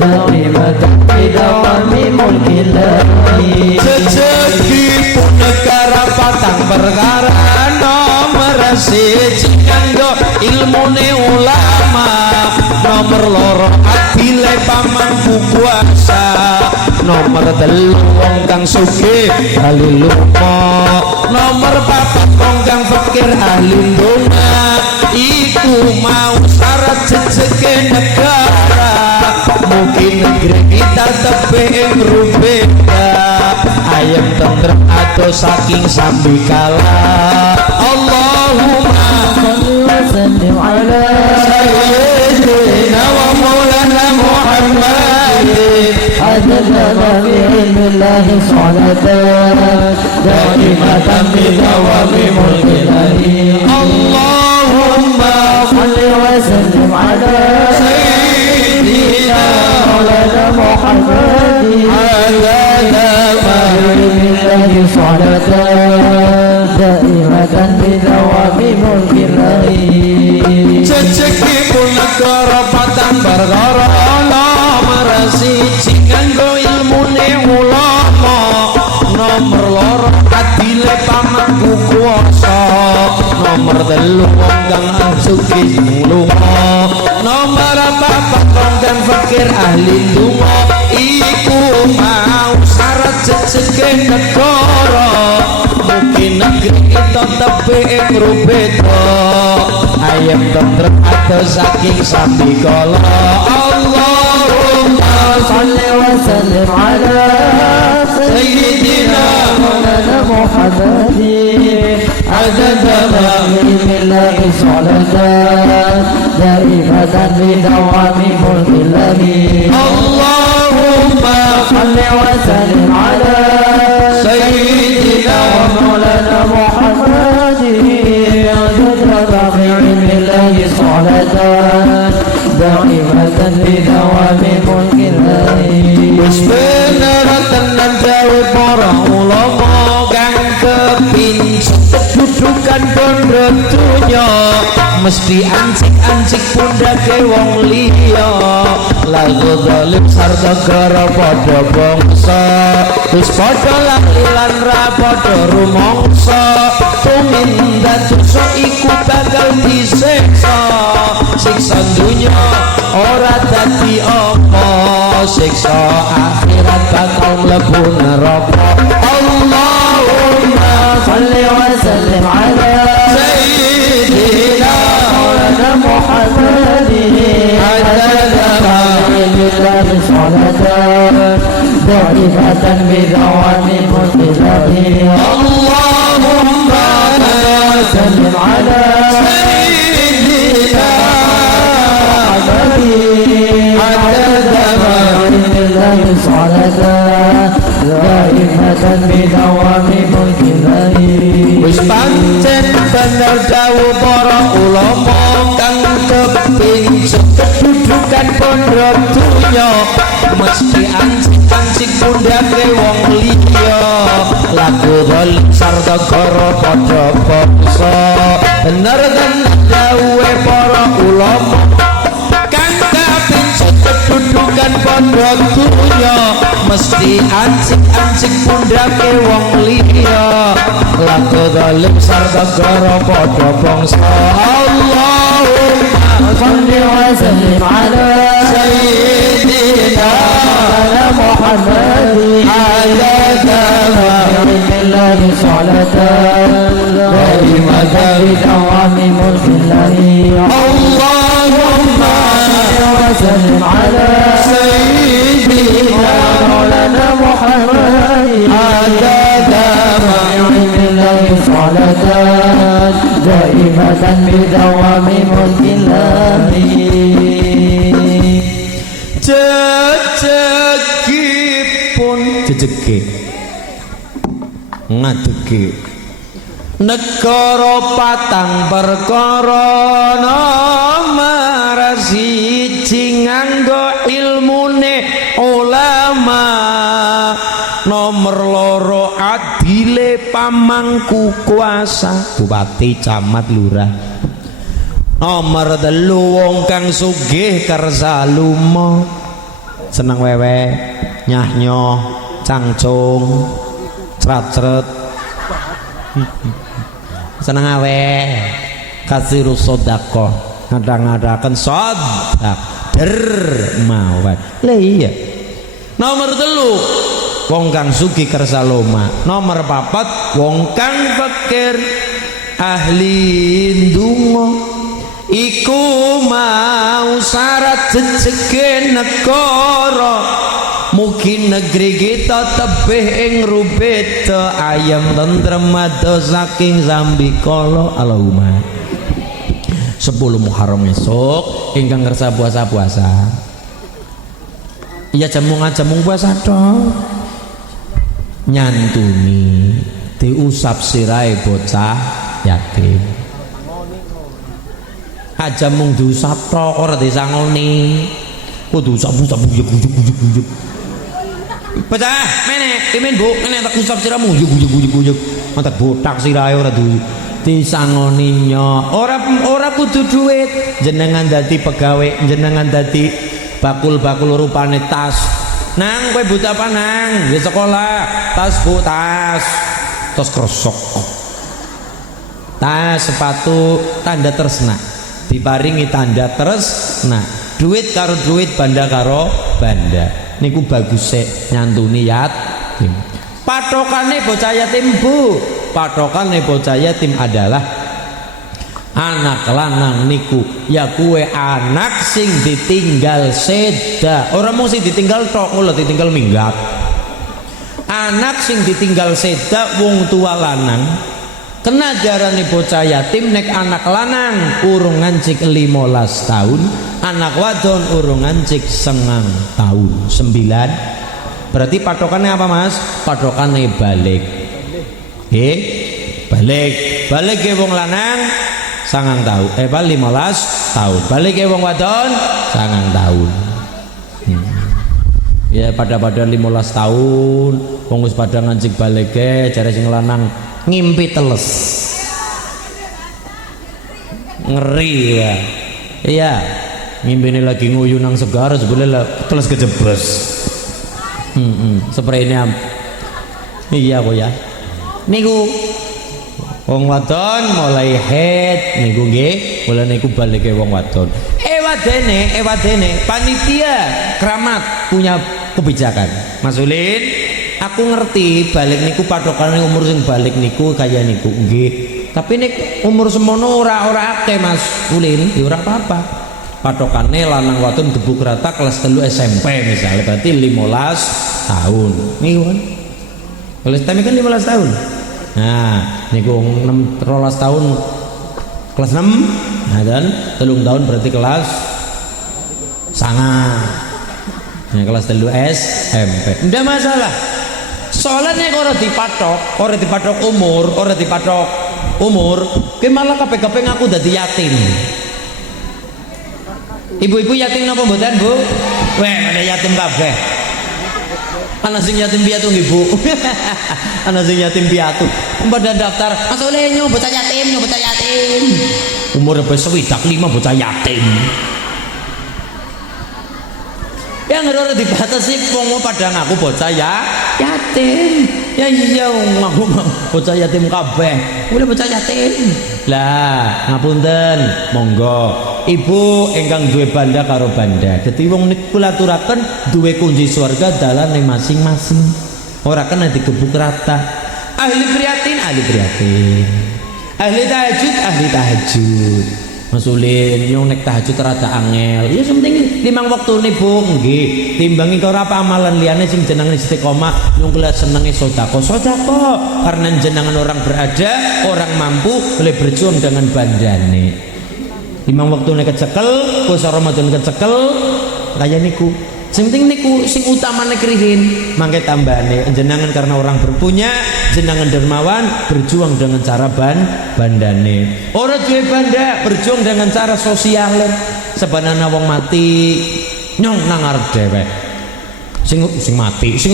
daimatan bidawami mulki lahi jejegi pun negara patang perkara nomor siji kanggo ilmune ulama. Nomor loro adile pamangku kuasa. Nomor telu wong kang sugih ahli lupa. Nomor papat wong kang fakir ahli ndonga. Iku mau syarat jejeke negara. Mungkin negeri kita tebing berbeda. Ayam tentrem atau saking sambikala. Allahumma sholli wa sallim ala sayyidina wa maulana Muhammadin. Adada bi ilmillahi salatan daimatan bi dawami mulkillahi. Allahumma sholli wa sallim ala sayyidina maulana Muhammadin. Adada billahi salatan daimatan bi dawami mulkillahi. Jejeki pun negara patang perkara. Nomor siji nganggo ilmune ulama. Nomor loro adile pamangku kuwasa. Nomor telu wong kang sugih lunga. Nomor papat wong kang fakir ahli donga. Iku mau syarat jejeke negara. Mungkin negeri kita tebing rubeda. Ayam tentrem atau saking sambikala. Allahumma sholli wa sallim ala sayyidina maulana Muhammadin. Adada ilmillahi salatan daimatan bi dawami mulkillahi. Allahumma sholli wa sallim ala sayyidina wa maulana Muhammadin. Adada ilmillahi salatan daimatan bi dawami mulkillahi. Wis bener tenan dawuh para ulama kang kepincut kedudukan bondo dunya. Mesti ancik-ancik pundake wong liya. Lagu zalim sarta gara padha bangsa. Wis padha lakilan ra padha rumangsa. Tumindak dosa iku bakal disiksa. Siksa dunya ora dadi apa. Siksa akhirat bakal mlebu neraka. Allahumma sholli wa sallim ala sayyidina maulana Muhammadin. Adada billahi salatan daimatan bi dawami mulkillahi. Allahumma sallim ala sayyidina Muhammadin. Adada billahi salatan daimatan bi dawami mulkillahi. Wis pancen bener dawuh para ulama kang kepincut kedudukan bondo dunya. Mesti ancik-ancik pundake wong liya. Lagu zalim sarta gara padha bangsa. Bener tenan dawuhe para ulama kang kepincut kedudukan bondo dunya. Mesti ancik-ancik pundake wong liya. Lagu zalim sarta gara padha bangsa. Allahumma sholli wa sallim ala sayyidina Muhammadin. Adada ilmillahi salatan daimatan bi dawami mulkillahi. Allahumma sholli wa sallim ala sayyidina maulana Muhammadin. Adada ilmillahi salatan daimatan bi dawami mulkillahi. Jejeki ngadegi negara patang perkara. Nomor siji nganggo ilmune ulama. Nomor loro adile pamangku kuasa. Bupati, camat, lurah. Nomor telu wong kang sugih kersa lumo. Seneng wewe, nyah-nyoh, cangcung, crat-cret. Seneng awe, kasih sedekah. ngada-ngadaken sodak dermawan. Lah iya. Nomor 3 wong kang sugih kersa loma. Nomor 4 wong kang fakir ahli ndonga iku mau syarat jejege negara. Mugi negeri kita tebih ing rubet ayam tentrem adoh saking sambikala. Allahumma 10 Muharram esuk ingkang kersa puasa-puasa iya jamung puasa toh nyantuni diusap sirahe bocah yatim aja mung diusap tok ora disangoni kudu usap-usap buyuk-buyuk bocah menek pimen Bu menek tak usap siramu buyuk-buyuk mantek botak sirahe ora disangoni nyok ora kudu duit jenengan dadi pegawai jenengan dadi bakul-bakul rupane tas nang kowe butuh apa nang di sekolah tas Bu tas krosok tas sepatu tanda tresna diparingi tanda tresna duit karo duit banda karo banda niku bagus nyantuni yatim. Patokane bocah yatim Bu patokane bocah yatim adalah anak lanang niku ya kue anak sing ditinggal seda orang mau sing ditinggal tok lho ditinggal minggat anak sing ditinggal seda wong tua lanang kena jarane bocah yatim nek anak lanang urung ngancik 15 tahun anak wadon urung ngancik 9 tahun 9 berarti patokannya apa Mas? Patokannya balik balik ke wong lanang 9 tahun 15 tahun balik ke wong wadon 9 tahun ya pada 15 tahun wong wis pada ngancik balik ke jare sing lanang ngimpi teles ngeri ya iya ngimpine lagi nguyu nang segara sebelah teles kejebres spraynya iya kok ya niku wong wadon mulai head niku nggih mulai niku balik ke wong wadon wadene panitia keramat punya kebijakan Mas Ulin aku ngerti balik niku patokane umur sing balik niku kaya niku nggih tapi nek umur semono ora akeh Mas Ulin ya ora apa-apa patokane lanang wadon gebuk rata kelas 3 SMP misalnya berarti 15 tahun niku kan kelas SMP kan 15 tahun nah niku 13 tahun kelas 6 nah dan 3 tahun berarti kelas sangat nah kelas 3 SMP ndak masalah soalnya ora dipatok umur ke malah kabeh-kabeh ngaku dadi yatim ibu-ibu yatim napa mboten Bu weh ada yatim kabeh ana sing yatim piatu nggih Bu ana sing yatim piatu pada daftar Mas Oleh nyo bocah yatim umur wis 25 bocah yatim yang ora dibatasi wong pada ngaku bocah yatim ya iya ngaku bocah yatim kabeh udah bocah yatim lah ngapunten monggo ibu ingkang duwe banda karo banda dadi wong niku aturaken duwe kunci surga dalane masing-masing ora kena digebuk rata ahli prihatin ahli tahajud Mas Ulin yang nek tahajud rada angel ya penting 5 waktu nih Bu nggih timbangi karo apa amalan liyane sing jenenge istiqomah yang kelas senenge sedekah karena jenengan orang berada orang mampu boleh berjuang dengan bandane 5 waktu nek kecekel puasa Ramadan kecekel kaya niku sing penting niku sing utamane krihin mangke tambane jenengan karena orang berpunya jenengan dermawan berjuang dengan cara bandane ora duwe banda berjuang dengan cara sosial sebenarnya wong mati nyong nang arep dhewek sing mati sing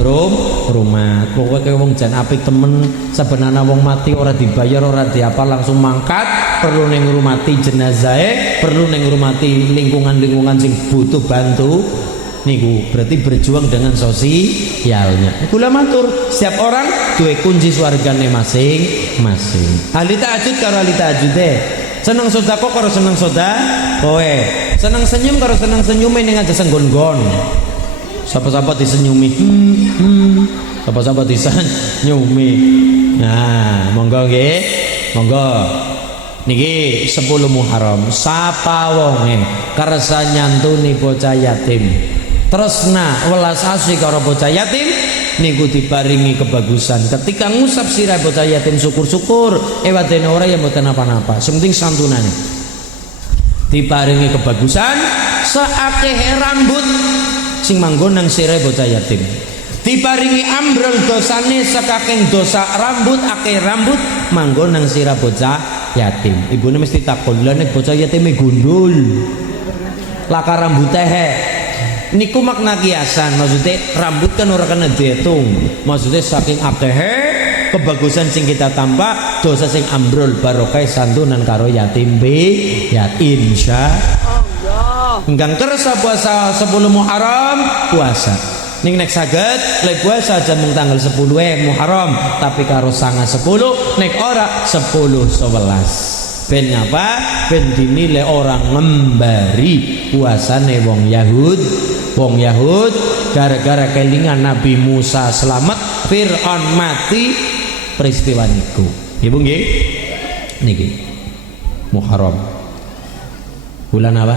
rumah pokoknya wong jan apik temen sebenarnya wong mati ora dibayar ora diapa langsung mangkat perlu neng rumati jenazahe perlu neng rumati lingkungan sing butuh bantu niku berarti berjuang dengan sosialnya kula matur setiap orang duwe kunci swargane masing-masing ahli tahajud karo ahli tahajud seneng sedekah karo seneng kowe, seneng senyum karo seneng senyume ning aja senggon-gon. Sapa-sapa disenyumi, sapa-sapa disenyumi. Nah, monggo nggih, monggo. Niki 10 Muharram, sapa wonge kersa nyantuni bocah yatim, tresna welas asih karo bocah yatim, niku diparingi kebagusan. Ketika ngusap sirah bocah yatim, syukur-syukur, ewadene ora ya mboten napa-napa, sing penting santunane. Diparingi kebagusan saakeh rambut sing manggon nang sirah bocah yatim. Diparingi ambrol dosane sakakeng dosa rambut, akeh rambut manggon nang sirah bocah yatim. Ibune mesti takon, lha nek bocah yatime gundul laka rambute niku makna kiasan, maksudnya rambut kan ora kena diitung, maksudnya saking akehe kebagusan sing kita tampak, dosa sing ambrol barokah santunan karo yatim ya insyaallah. Enggang kersa puasa 10 Muharram puasa ning nek saged le puasa aja mung tanggal 10 Muharram, tapi karo sanga 10 nek ora 10 11. Ben ngapa? Ben dinilai orang ngembari puasane wong Yahud gara-gara kelingan Nabi Musa selamat, Fir'aun mati, peristiwa niku. Ibu nggih niki Muharram. Bulan apa?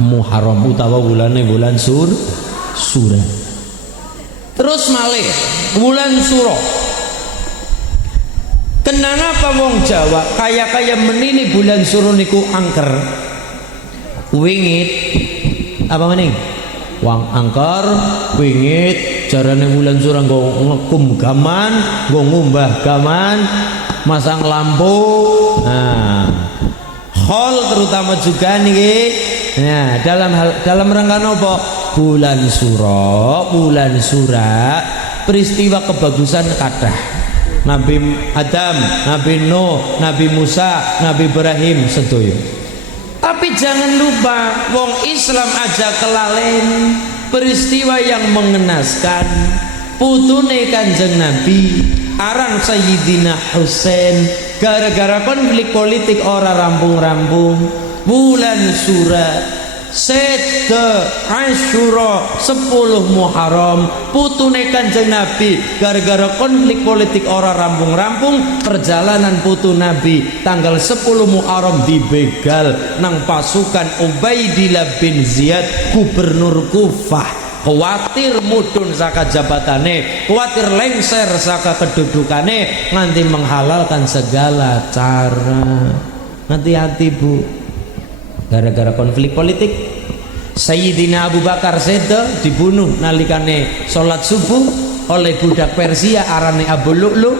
Muharram utawa bulan Surah. Terus malih bulan Suro. Kenapa wong Jawa kaya menini bulan Suro niku angker, wingit, apa maning? Wang angker, wingit, jarane bulan Suro nggo ngekum gaman, nggo ngumbah gaman, masang lampu. Nah, hall terutama juga nih. Nah, dalam rangka nopo? Bulan Suro, bulan Surah, peristiwa kebagusan kathah. Nabi Adam, Nabi Nuh, Nabi Musa, Nabi Ibrahim sedoyo. Tapi jangan lupa wong Islam aja kelalen peristiwa yang mengenaskan. Putune Kanjeng Nabi aran Sayyidina Husain gara-gara konflik politik ora rampung-rampung. Bulan Surah Seda Asyura 10 Muharram putune Kanjeng Nabi gara-gara konflik politik ora rampung-rampung, perjalanan putu Nabi tanggal 10 Muharram dibegal nang pasukan Ubaidillah bin Ziyad gubernur Kufah. Kuatir mudun saka jabatane, kuatir lengser saka kedudukane, nganti menghalalkan segala cara. Hati-hati Bu, gara-gara konflik politik Sayyidina Abu Bakar Seda dibunuh nalikane sholat subuh oleh budak Persia arane Abu Lu'lu.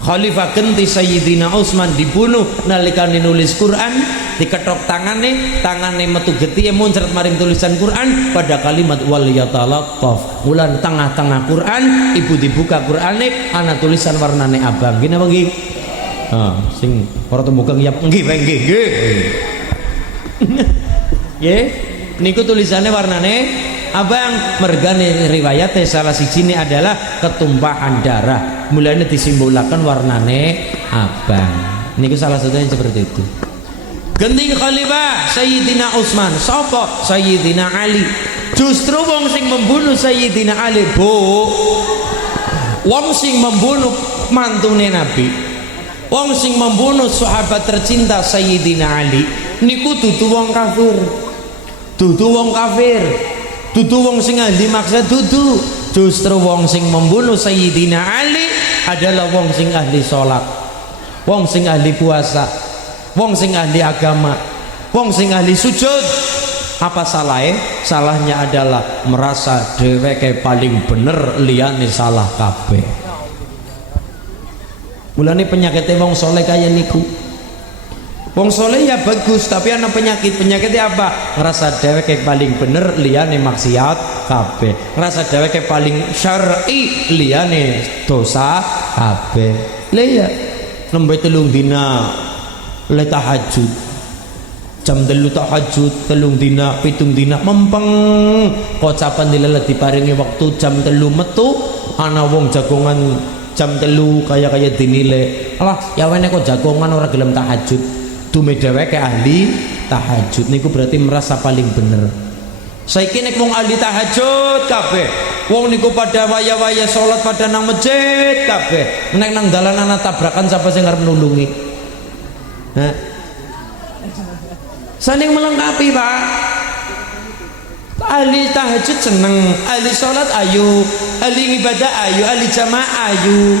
Khalifah genti Sayyidina Utsman dibunuh nalikane nulis Quran, diketok tangane metu getihe muncrat maring tulisan Quran pada kalimat wal yatalaqqaf. Wulan tengah-tengah Quran, ibu dibuka Qurane ana tulisan warnane abang. Gini apa nggih? Sing ora tembung ngiyap nggih nggih. Nggih, niku tulisannya warnane abang. Mergane riwayatnya salah sijine adalah ketumpahan darah, mulanya disimbolakan warnane abang. Niku salah satunya seperti itu. Genting Khalifah Sayyidina Utsman, sapa? Sayyidina Ali. Justru wong sing membunuh Sayyidina Ali, Bu, wong sing membunuh mantune Nabi, wong sing membunuh sahabat tercinta Sayyidina Ali niku dudu wong kafir, dudu wong kafir, dudu wong sing ahli maksud, dudu. Justru wong sing membunuh Sayyidina Ali adalah wong sing ahli sholat, wong sing ahli puasa, wong sing ahli agama, wong sing ahli sujud. Apa salahnya? Salahnya adalah merasa dheweke paling bener, liyane salah kabeh. Mulane penyakitnya wong soleh kaya niku. Wong soleh ya bagus, tapi ana penyakitnya apa? Ngerasa dheweke paling bener, liyane maksiat kabeh. Ngerasa dheweke paling syar'i, liyane dosa kabeh. Lha ya nembe 3 dina le tahajud, jam 3 tahajud, 3 dina, 7 dina mempeng, pocapan dilele diparingi waktu jam 3 metu, ana wong jagongan jam 3 kaya dinilai alah ya wene kok jagongan ora gelem tahajud dume dheweke ahli tahajud niku berarti merasa paling bener. Saiki nek wong ahli tahajud kabeh wong niku pada waya-waya salat pada nang masjid kabeh nek nang dalan ana tabrakan sapa sing arep nulungi saling melengkapi Pak. Ahli tahajud seneng, ahli sholat ayu, ahli ibadah ayu, ahli jamaah ayu.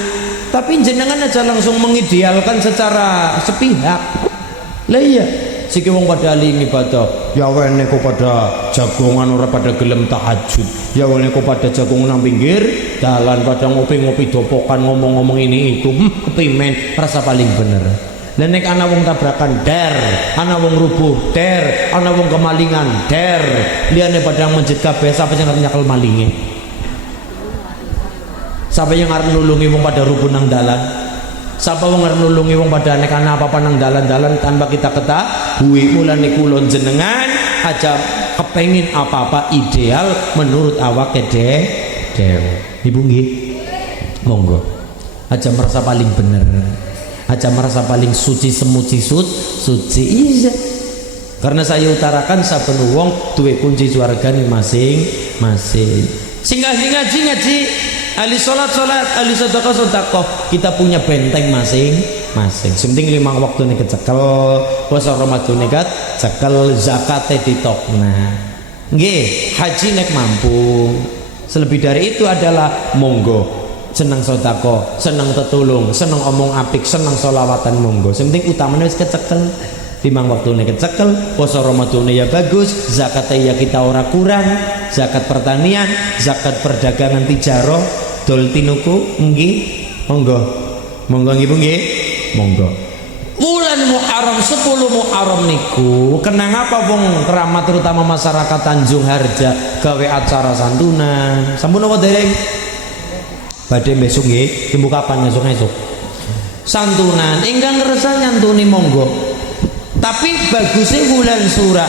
Tapi jenengan aja langsung mengidealkan secara sepihak. Lah iya, siki wong pada ahli ibadah, ya wene kok pada jagongan ora pada gelem tahajud. Ya wene kok pada jagongan nang pinggir dalan pada ngopi-ngopi dopokan ngomong-ngomong ini itu, kepimen rasa paling bener. Dan nek ana wong tabrakan der, ana wong rubuh der, ana wong kemalingan der, liyane padang masjid kabeh sapa sing arep nyakel malinge? Sapa yang arep nulungi wong pada rubuh nang dalan? Sapa wong arep nulungi wong pada nek ana apa-apa nang dalan-dalan tanpa kita ketahui? Mulane kula jenengan aja kepengin apa-apa ideal menurut awake dhewe. Ibu nggih. Monggo. Aja merasa paling bener. Aja merasa paling suci semuci suci iya. Karena saya utarakan saben wong duwe kunci swargane masing-masing. Sing ahli ngaji, ahli salat, ahli sedekah, kita punya benteng masing-masing. Penting 5 waktu nih kecekel, puasa Ramadan nih cekel, zakate ditokna. Nggih, haji nek mampu. Selebih dari itu adalah monggo. Senang sodako, senang tetulung, senang omong apik, senang solawatan monggo. Yang penting utamanya wis kecekel. 5 waktu ini kecekel, puasa Ramadan ya bagus, zakatnya ya kita ora kurang, zakat pertanian, zakat perdagangan tijaroh, dol tinuku, nggih, monggo, monggo nggih bu nggih, monggo. Bulan Muharram 10 Muharram niku kenang apa wong keramat terutama masyarakat Tanjung Harja gawe acara santunan. Sampun apa dereng? Badhe besok nggih, timbu kapan esuk-esuk. Santunan ingkang ngerasa nyantuni monggo. Tapi bagusnya bulan Syura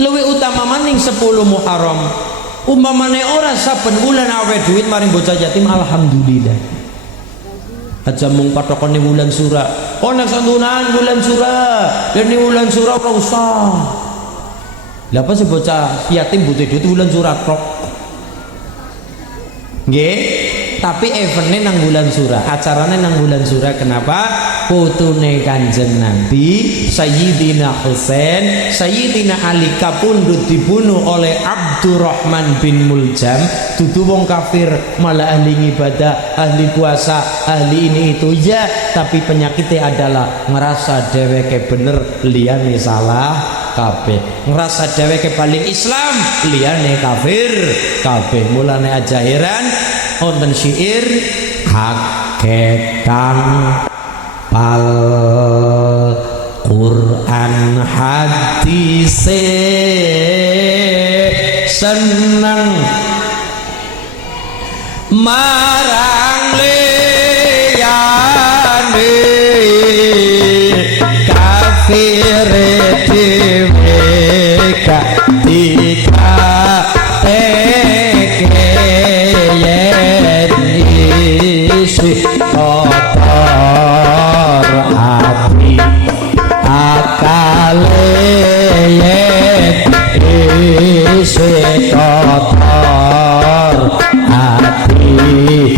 luwih utama maning 10 Muharram. Umpamane ora saben bulan awe duit maring bocah yatim alhamdulillah. Aja mung patokane bulan Syura. Oh nek santunan bulan Syura, dene bulan Syura ora usah. Lah apa sih bocah yatim butuh duit bulan Syura tok. Nggih. Tapi eventnya nang bulan Syura, acaranya nang bulan Syura. Kenapa? Putune Kanjeng Nabi Sayyidina Husain, Sayyidina Ali kapundhut dibunuh oleh Abdurrahman bin Muljam. Dudu wong kafir, malah ahli ibadah, ahli puasa, ahli ini itu ya. Tapi penyakitnya adalah ngerasa dheweke bener, liyane salah kabeh. Ngerasa dheweke paling Islam, liyane kafir kabeh. Mulane aja heran wonten syair hakekan pal Quran hadise seneng marang liyane kafir dhewe katika kotor hati akale isi kotor hati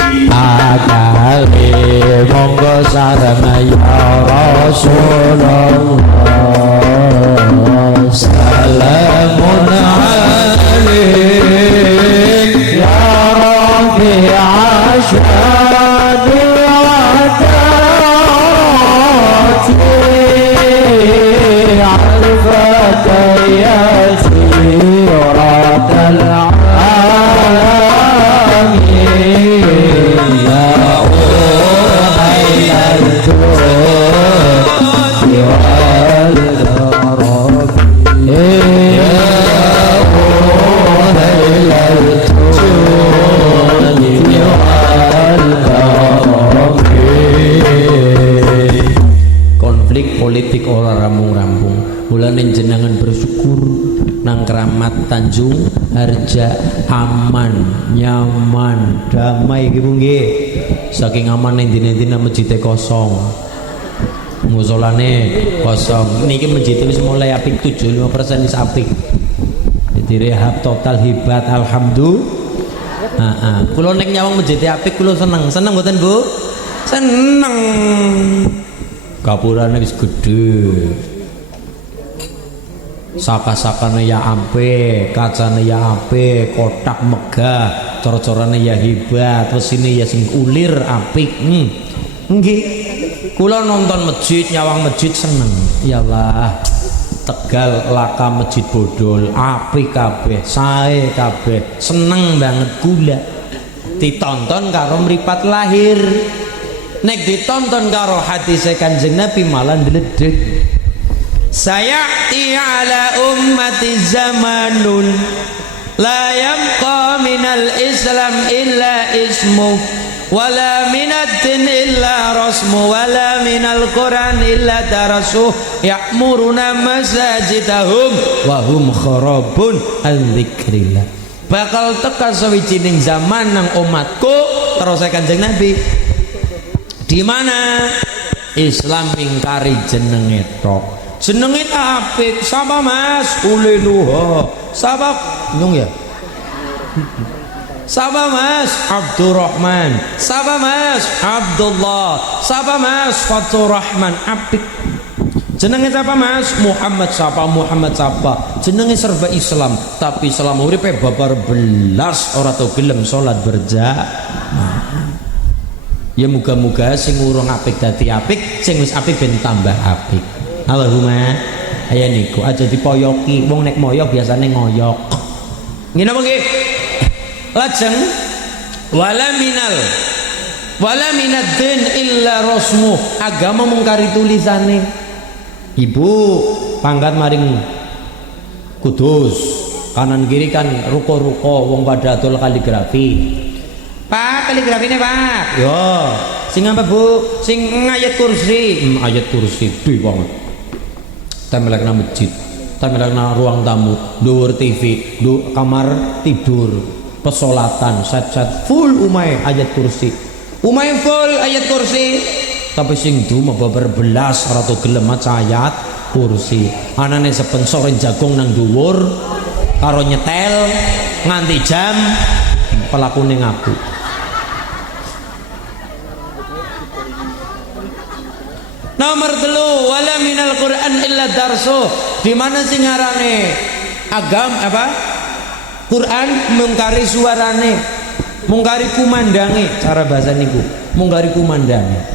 Tanjung Harja, aman, nyaman, damai iki nggih. Saking aman dina-dina masjidnya kosong. Musolane kosong. Niki masjid wis mulai apik 75% wis apik. Jadi rehab total, hebat, alhamdulillah. Kula nek nyawang masjid apik kula seneng. Seneng mboten Bu? Seneng. Gapurane wis gedhe. Saka-sakane ya apik, kacane ya apik, kotak megah, cor-corane ya hebat, wesine ya sing ulir apik. Nggih. Kula nonton masjid, nyawang masjid seneng. Ya Allah. Tegal Laka Masjid Bodol, apik kabeh, sae kabeh, seneng banget kula. Ditonton karo mripat lahir. Nek ditonton karo hadis Kanjeng Nabi malah ndledeg. Sayati ala ummati zamanun la yabqa minal islam illa ismu wala minad-din illa rasmu wala minal quran illa darasu ya'muruna masajidahum wa hum kharabun an dzikrillah. Bakal teka sawijining zaman nang umatku terus Kanjeng Nabi di mana Islam mingkari jenenge tok. Jenenge apik, sapa Mas? Uleluha. Sapa nyung ya? Sapa Mas? Abdurrahman. Sapa Mas? Abdullah. Sapa Mas? Faturrahman. Apik. Jenenge sapa Mas? Muhammad. Sapa Muhammad sapa? Jenenge serba Islam, tapi selama uripe babar belas ora tau gelem salat berjamaah. Ya muga-muga sing urung apik dadi apik, sing wis apik ben tambah apik. Allahumma aya niku aja dipoyoki, wong nek moyok biasane ngoyok. Ngene apa nggih? Lajeng wala minad-din illa rasmu, agama mungkari tulisane. Ibu pangkat maring Kudus, kanan kiri kan ruko-ruko wong pada adol kaligrafi. Pak, kaligrafine Pak. Yo, sing apa Bu? Sing ayat kursi. Ayat kursi duh banget. Tempelna masjid, tempelna ruang tamu, dhuwur TV, kamar tidur, pesolatan, set-set full umay ayat kursi. Umay full ayat kursi. Tapi sing du mababar belas ora tau gelem maca ayat kursi. Anane sepensore jagung nang dhuwur karo nyetel nganti jam pelakune ngaku. Nomor 3, wala minal Quran illa darso. Di mana sing ngarane agam apa? Quran mungkari suarane, mungkari kumandange, cara bahasa niku. Mungkari kumandange.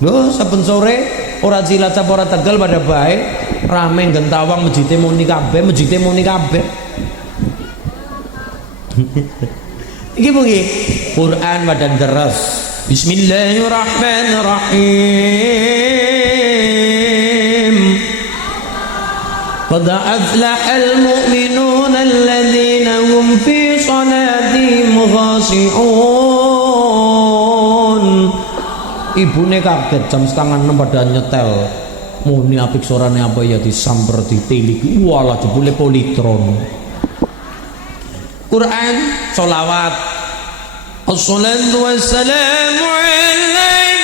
Lho, saben sore ora Cilacap ora Tegal pada bae, rame gentawang masjide muni kabeh, masjide muni kabeh. Iki nggih, Quran badan deres. Bismillahirrahmanirrahim. Qad aflahal mu'minuna alladzina hum fi salatihim khashi'un. Ibune kaget jam 5:30 pada nyetel. Muni apik suarane apa ya disamper ditilik. Walah jebule politron. Quran sholawat. Assalatu wassalamu alaik.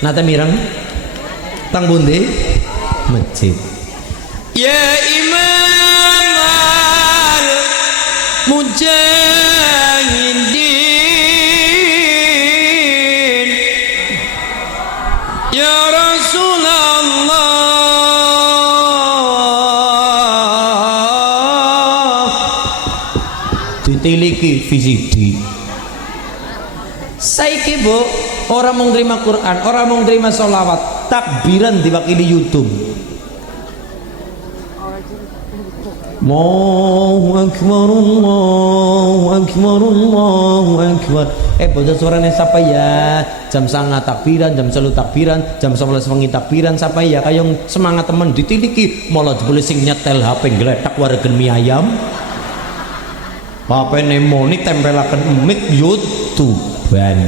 Nate mireng tang pundi? Masjid. Ya Imam al-Mujahidin, ya Rasulullah, ditiliki VCD. Saiki Bu, orang mau terima Quran, orang mau terima sholawat, takbiran diwakili YouTube. Allahu Akbar, Allahu Akbar, Allahu Akbar. Bocah suarane siapa ya? Jam 09.00 takbiran, jam 10 takbiran, jam 11 wengi takbiran, siapa ya? Kayong semangat temen ditiliki, malah jebule sing nyetel HP gletak waregen mie ayam. HP nemoni tempelaken mic YouTube-an.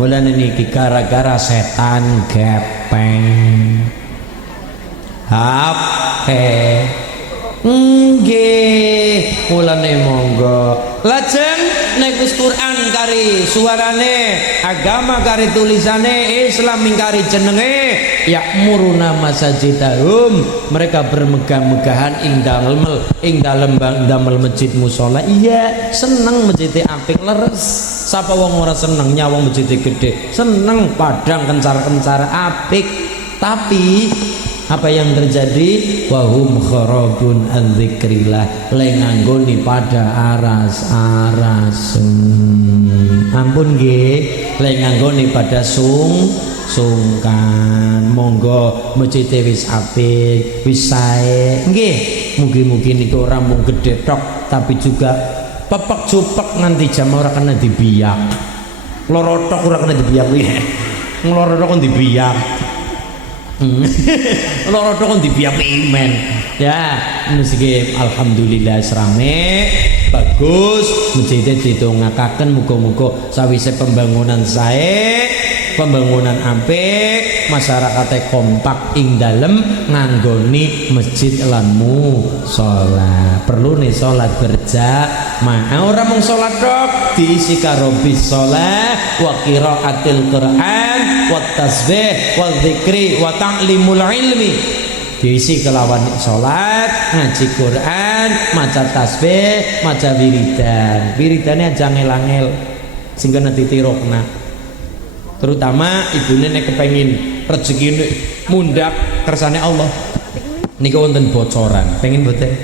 Mulane niki gara-gara setan gepeng. HP Nggih, mulane monggo. Lajeng nek wis Quran kari suarane, agama kari tulisane, Islam kari jenenge, ya'muruna masajidahum, mereka bermegah-megahan ing dalem damel masjid musala. Iya, seneng masjid apik leres. Sapa wong ora seneng nyawang masjid gede? Seneng padang kencar-kencar apik. Tapi apa yang terjadi? Wahum kharabun an dzikrillah, lenganggoni pada aras-aras. Ampun nggih, lenganggoni pada sungkan. Monggo masjid wis apik, wis sae. Nggih, mugi-mugi niku ora mung gedhe tok, tapi juga pepek cupek nganti jam ora kena dibiyak. Loro tok ora kena dibiyak kuwi. Ngloro tok kon dibiyak. Loro tok dibiyak imen ya. Musik alhamdulillah serame bagus, masjid ditungakaken muga-muga sawise pembangunan sae, pembangunan apik, masyarakate kompak ing dalem nganggoni masjid lan musala. Perlu nih salat berjamaah, ora mung salat tok, diisi karo bis shalah wa qiraatil Quran wa tasbih wa dzikri wa ta'limul ilmi. Diisi kelawan salat, ngaji Quran, maca tasbih, maca wiridan. Wiridane aja angel-angel sing kena ditirokna. Terutama ibune nek kepengin rezekine mundhak kersane Allah niku wonten bocoran. Pengen mboten?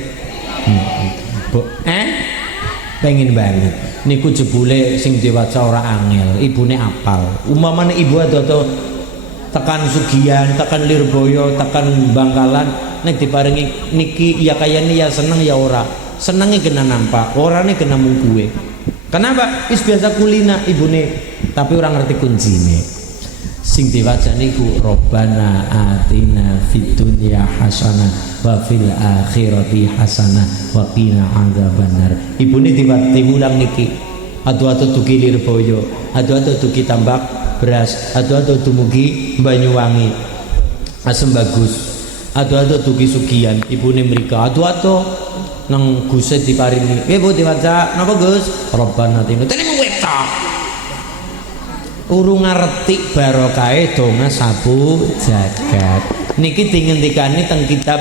Pengen banget. Niku jebule sing diwaca ora angel, ibune apal. Umpamane ibu ado tekan Sugihan, tekan Lirboyo, tekan Bangkalan, nek diparingi niki ya kayane ya seneng ya ora. Senenge kena nampak, orane kena mung kuwe. Kenapa? Wis biasa kulina ibune, tapi orang ngerti kuncine. Sing diwaca niku Robbana atina fid dunya hasanah wa fil akhirati hasanah wa qina adzabannar. Ibune timulang niki. Adu-adu dugi Lirboyo, adu-adu dugi Tambak Beras, adu-adu dumugi Banyuwangi asem bagus, adu-adu dugi Sugihan, ibune mrika adu-adu nang Guset diparingi. Bu diwaca napa Gus? Robbana atina. Tene mung wetok. Urung ngerti barokahe donga sabu jagat. Niki dingendikani teng kitab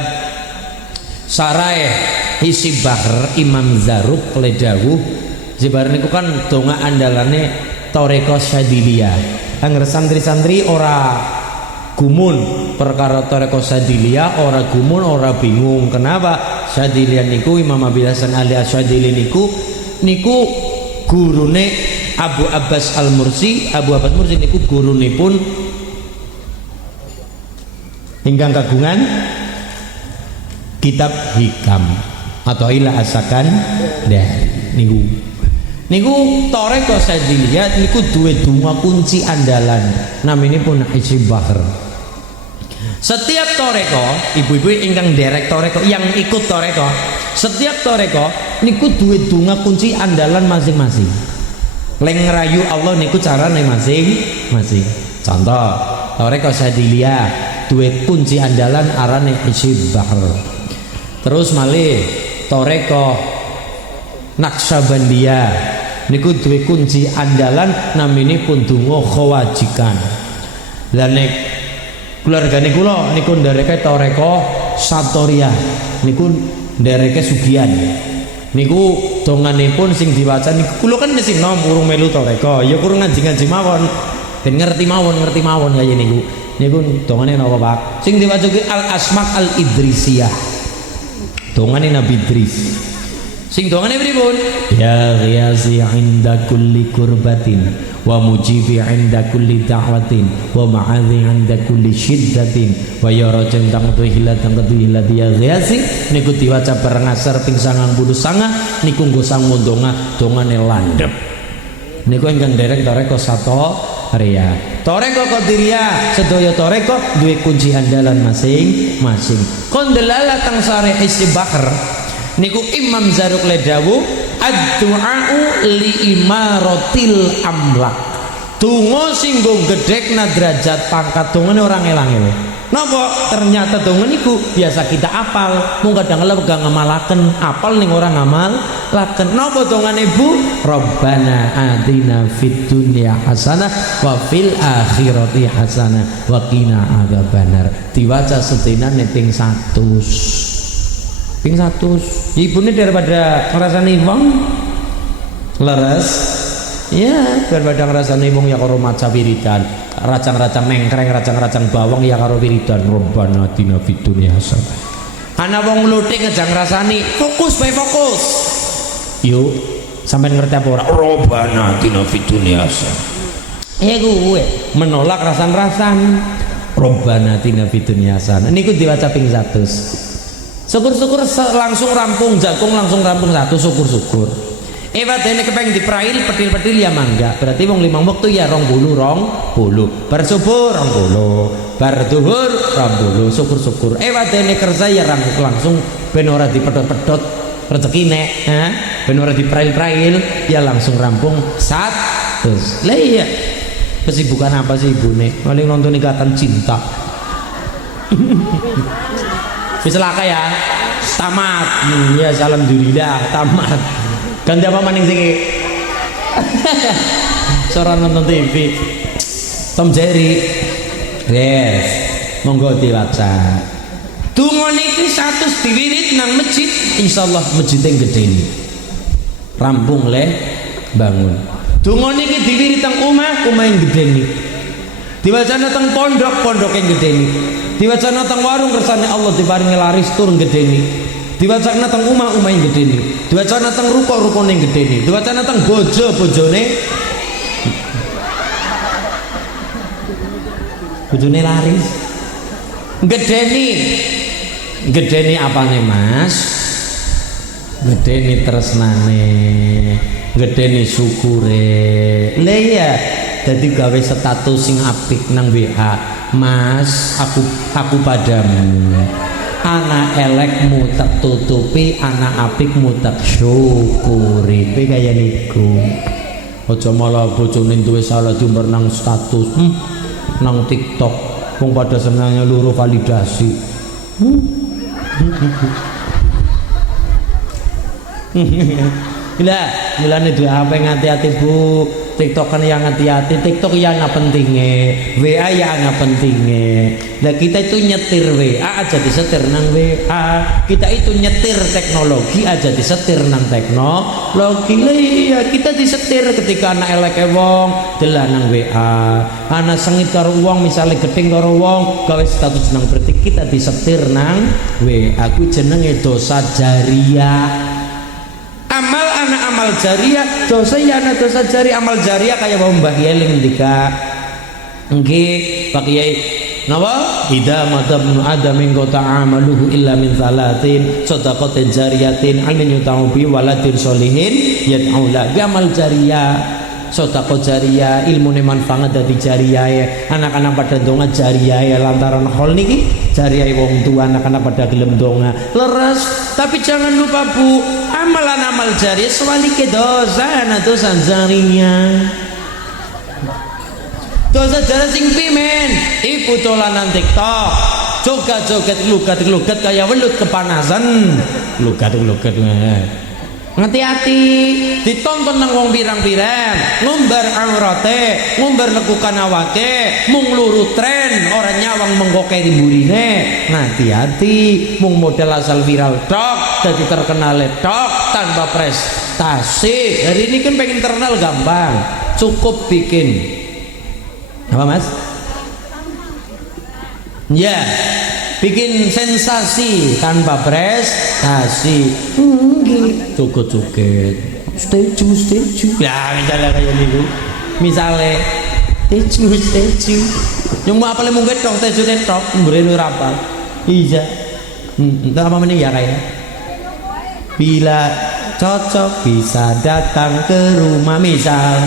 Saraih Hisib Bahr Imam Zarruq Ledawuh. Jebar niku kan donga andalane Toreko Syadiliyah. Angger santri-santri ora gumun perkara Toreko Syadiliyah, ora gumun, ora bingung. Kenapa? Syadiliyah niku Imam Abil Hasan Ali Asyadili niku gurune Abu Abbas Al-Mursi. Abu Abbas Mursi niku gurunipun ingkang kagungan kitab Hikam atau Ila Asakan dari niku Toreko Syadiliyah niku duwe donga kunci andalan naminipun Hisib Bahr. Setiap toreko, ibu-ibu ingkang derek toreko, yang ikut toreko, setiap toreko niku duwe donga kunci andalan masing-masing. Leng ngerayu Allah niku carane masing-masing. Contoh, toreko Syadiliyah duwe kunci andalan arane Hisib Bahr. Terus malih toreko Naksabandiyah niku duwe kunci andalan naminipun donga Khawajikan. Lah nek keluargane kula niku ndereke toreko Satoriyah niku ndereke Sugihan. Niku donganipun sing diwaca niku kula kan sing nom urung melu toreko ya kurang ngaji-ngaji mawon ben ngerti mawon kaya niku dongane napa Pak sing diwaca ki Al Asma' Al Idrisiyah, dongane Nabi Idris. Sing dongane pripun? Ya ghiyasi 'inda kulli kurbatin wa mujibi 'inda kulli da'watin wa ma'adhi 'inda kulli syiddatin wa ya rajul tangtu hilatan ya ghiyasi niku diwaca bareng asar ping 99 niku nggo sangu dongane landhep. Niku ingkang derek toreko Satoriyah. Toreko Qadiriyah sedaya toreko duwe kunci andalan masing-masing. Kon delala teng Sharih Hisib Bahr niku Imam Zarruq Ledawuh ad-du'a'u li imaratil amlak. Donga sing nggo gedhekna derajat pangkat dongane ora ngel-angel. Napa ternyata donga niku biasa kita apal, mung kadang-kadang gak ngamalaken, apal ning ora ngamalaken. Napa dongane Bu? Rabbana atina fid dunya hasanah wa fil akhirati hasanah wa qina adzabannar. Diwaca sedinane ping 100. Ping 100. Ibune daripada ngrasani wong leres, ya daripada ngrasani wong ya karo maca wiridan. Racang-racang nengkreng, racang-racang bawang ya karo wiridan. Rabbana atina fid dunya hasanah. Ana wong ngluthik ngejang rasani, fokus bae fokus. Yuk, sampean ngerti apa ora? Rabbana atina fid dunya hasanah. Kuwe menolak rasan-rasan. Rabbana atina fid dunya hasanah. Niku diwaca ping 100. Syukur-syukur langsung rampung, jagung langsung rampung 1, syukur-syukur. Wadene kepeng diprail petil-petil ya mangga. Berarti wong 5 wektu ya 20 bar subuh 20, bar zuhur 20, syukur-syukur. Wadene kerja ya langsung ben ora dipedhot-pedhot rezekine, ben ora diprail-prail ya langsung rampung 100. Lah iya. Kesibukan apa sih ibune? Paling nonton Ikatan Cinta. Bisa laka ya. Tamat. Ya alhamdulillah tamat. Ganti apa maning sing seorang nonton TV Tom Jerry. Yes, monggo diwaca. Donga niki 100 diwirit nang masjid, insyaallah masjid yang gede ini rampung le bangun. Donga niki diwirit teng omah yang gede ini. Diwacana teng pondok yang gede ini. Diwacana teng warung kersane Allah diparingi laris turun gede ini. Diwacana teng omah yang gede ini. Diwacana teng ruko yang gede ini. Diwacana teng bojone laris gede nih apa nih Mas? Gede nih tresnane, gede nih syukure. Lah iya dadi gawe status sing apik nang WA. Mas, aku padamu. Anak elekmu tak tutupi, anak apikmu tak syukuri. Kowe kaya niku. Aja malah bojone duwe salah diumbar nang status, nang TikTok. Wong pada senangnya luru validasi. Mulane duwe HP ngati-ati Bu. TikTok kan yang hati-hati, TikTok ya nggak pentingnya, WA ya nggak pentingnya. Nah kita itu nyetir WA aja disetir nang WA, kita itu nyetir teknologi aja disetir nang teknologi. Iya kita disetir ketika anak elek wong delah nang WA, anak sengit karo wong misalnya gedeng karo wong gawe status nang berarti kita disetir nang WA. Aku jenenge dosa jariah. Amal jariah, dosa ya ana dosa jariah, amal jariah kaya wong Mbah Kiai ngendika. Nggih, Pak Kiai. Napa? Idza madabnu adamin qata amaluhu illa min salatin shadaqatin jariyatin ilmin yuta'u bi waladin sholihin yad'u la. Amal jariah, sedekah jariah, ilmune manfaat dadi jariah ya. Anak-anak pada donga jariah ya lantaran hal niki jariah wong tua, anak-anak pada gelem donga leres. Tapi jangan lupa Bu, amalan-amal jariah sewalike dosa ana dosa jariah. Dosa jariah sing pimen ibu dolanan TikTok, joget-joget lugat-lugat kaya welut kepanasan, lugat-lugat. Hati-hati ditonton nang wong pirang-pirang ngumbar aurate, ngumbar lekukan awake, mung luru tren orang nyawang mengkoke riburine. Hati-hati mung model asal viral tok jadi terkenal tok tanpa prestasi. Hari ini kan pengen terkenal gampang, cukup bikin apa Mas? Ya bikin sensasi tanpa prestasi. Joget-joget setuju ya misalnya kayak gitu, misalnya setuju yang mau apa mungkin dong setuju tok beri rapal iya entah apa meneh ya kayak bila cocok bisa datang ke rumah misal.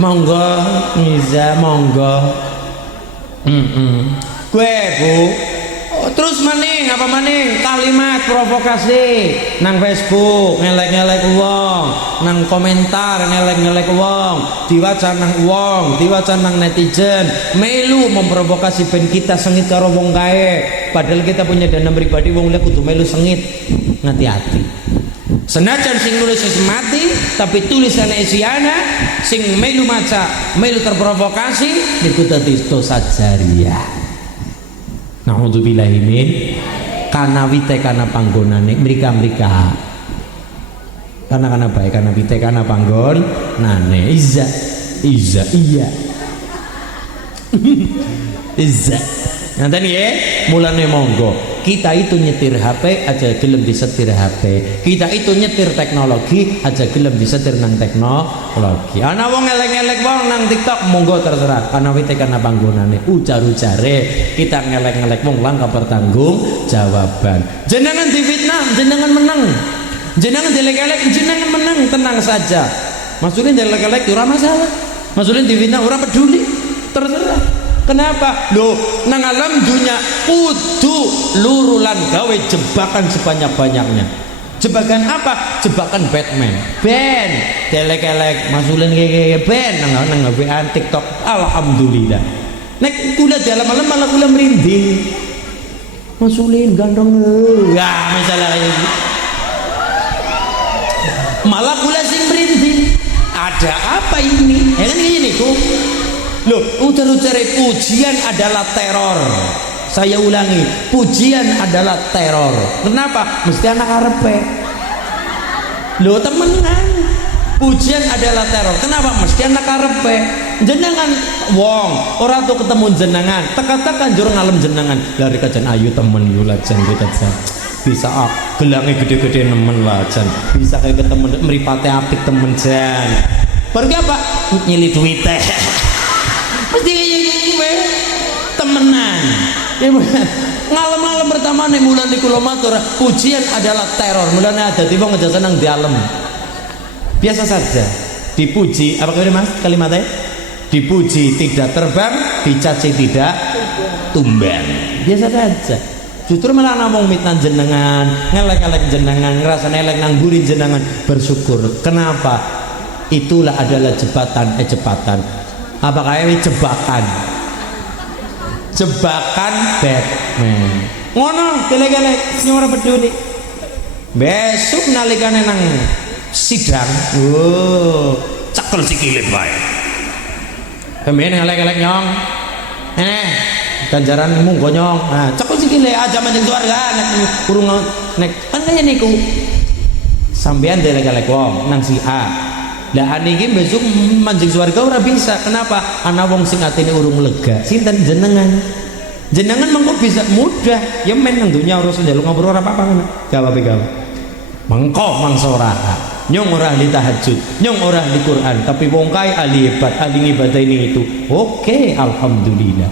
Monggo Miza monggo. Gue Bu Terus maning apa maning kalimat provokasi nang Facebook ngelek-ngelek wong, nang komentar ngelek-ngelek wong, diwaca nang wong, diwaca nang netizen, melu memprovokasi ben kita sengit karo wong kae. Padahal kita punya dana pribadi, wong liya kudu melu sengit. Hati-hati. Senajan sing nulis wis mati, tapi tulisannya isiana sing melu maca, melu terprovokasi niku dadi dosa jariyah. Na'udzubillahi min kana wite kana panggonane mrika-mrika. Kana bae kana wite kana panggonane. Iza iya. Iza. Nanti ya, mulane monggo kita itu nyetir HP aja gelem disetir HP, kita itu nyetir teknologi aja gelem disetir nang teknologi. Ana wong ngelek-ngelek wong nang TikTok monggo terserah, ana wite kana panggonane ujar-ujare kita ngelek-ngelek wong langka bertanggung jawaban. Jenengan difitnah jenengan menang, jenengan dilek-elek jenengan menang, tenang saja. Maksudnya dilek-elek ora masalah, maksudnya difitnah ora peduli, terserah. Kenapa? Loh, nang alam dunia kudu lurulan gawe jebakan sebanyak-banyaknya. Jebakan apa? Jebakan Batman. Ben, telek-elek, masulin kayak ben nang WA TikTok. Alhamdulillah. Nek kula dalam malam malah kula merinding. Masulin gandong. Ya, masalah kayak gitu. Malah kula sing merinding. Ada apa ini? Ya kan gini kok. Loh, ujar-ujar pujian adalah teror. Saya ulangi, pujian adalah teror. Kenapa? Mesti anak arepe. Loh, temenan. Pujian adalah teror. Kenapa? Mesti anak arepe. Jenengan wong, orang tuh ketemu jenengan, teka-teka jur ngalem jenengan. Lari kajan ayu temen yula jan kajan. Bisa gelangnya gede-gede nemen lah jan. Bisa kayak ketemu meripate apik temen jan. Pergi apa? Nyili duite. Mesti kayak gue temenan. Ngalem-ngalem pertama nih bulan di kulo matur pujian adalah teror. Mulanya ada tiba ngejasa nang di alam. Biasa saja dipuji apa kira mas kalimatnya? Dipuji tidak terbang, dicaci tidak tumbang. Biasa saja. Justru malah namung mitan jenengan, ngelek-ngelek jenengan, ngerasa nelek nang guri jenengan, bersyukur. Kenapa? Itulah adalah jebatan. Apakah ini jebakan Batman ngono gelek-gelek nyora peduli besok nalikane nang sidang cekel sikile bae kemen gelek-gelek nyong ganjaran munggo nyong cekel sikile aja manjing keluarga nek kurung nek kan kaya niku sampean gelek-gelek wong nang si A. Lah aniki besok manjing swarga ora bisa. Kenapa? Ana wong sing atine urung lega. Sinten jenengan? Jenengan mengko bisa mudah. Ya men nang dunya ora usah njaluk ngapura ora apa-apa ngono. Gawe. Mengko mangsa ora. Nyong ora ahli tahajud, nyong ora ahli Quran, tapi wong kae ahli hebat, ahli ibadah ini itu. Oke, alhamdulillah.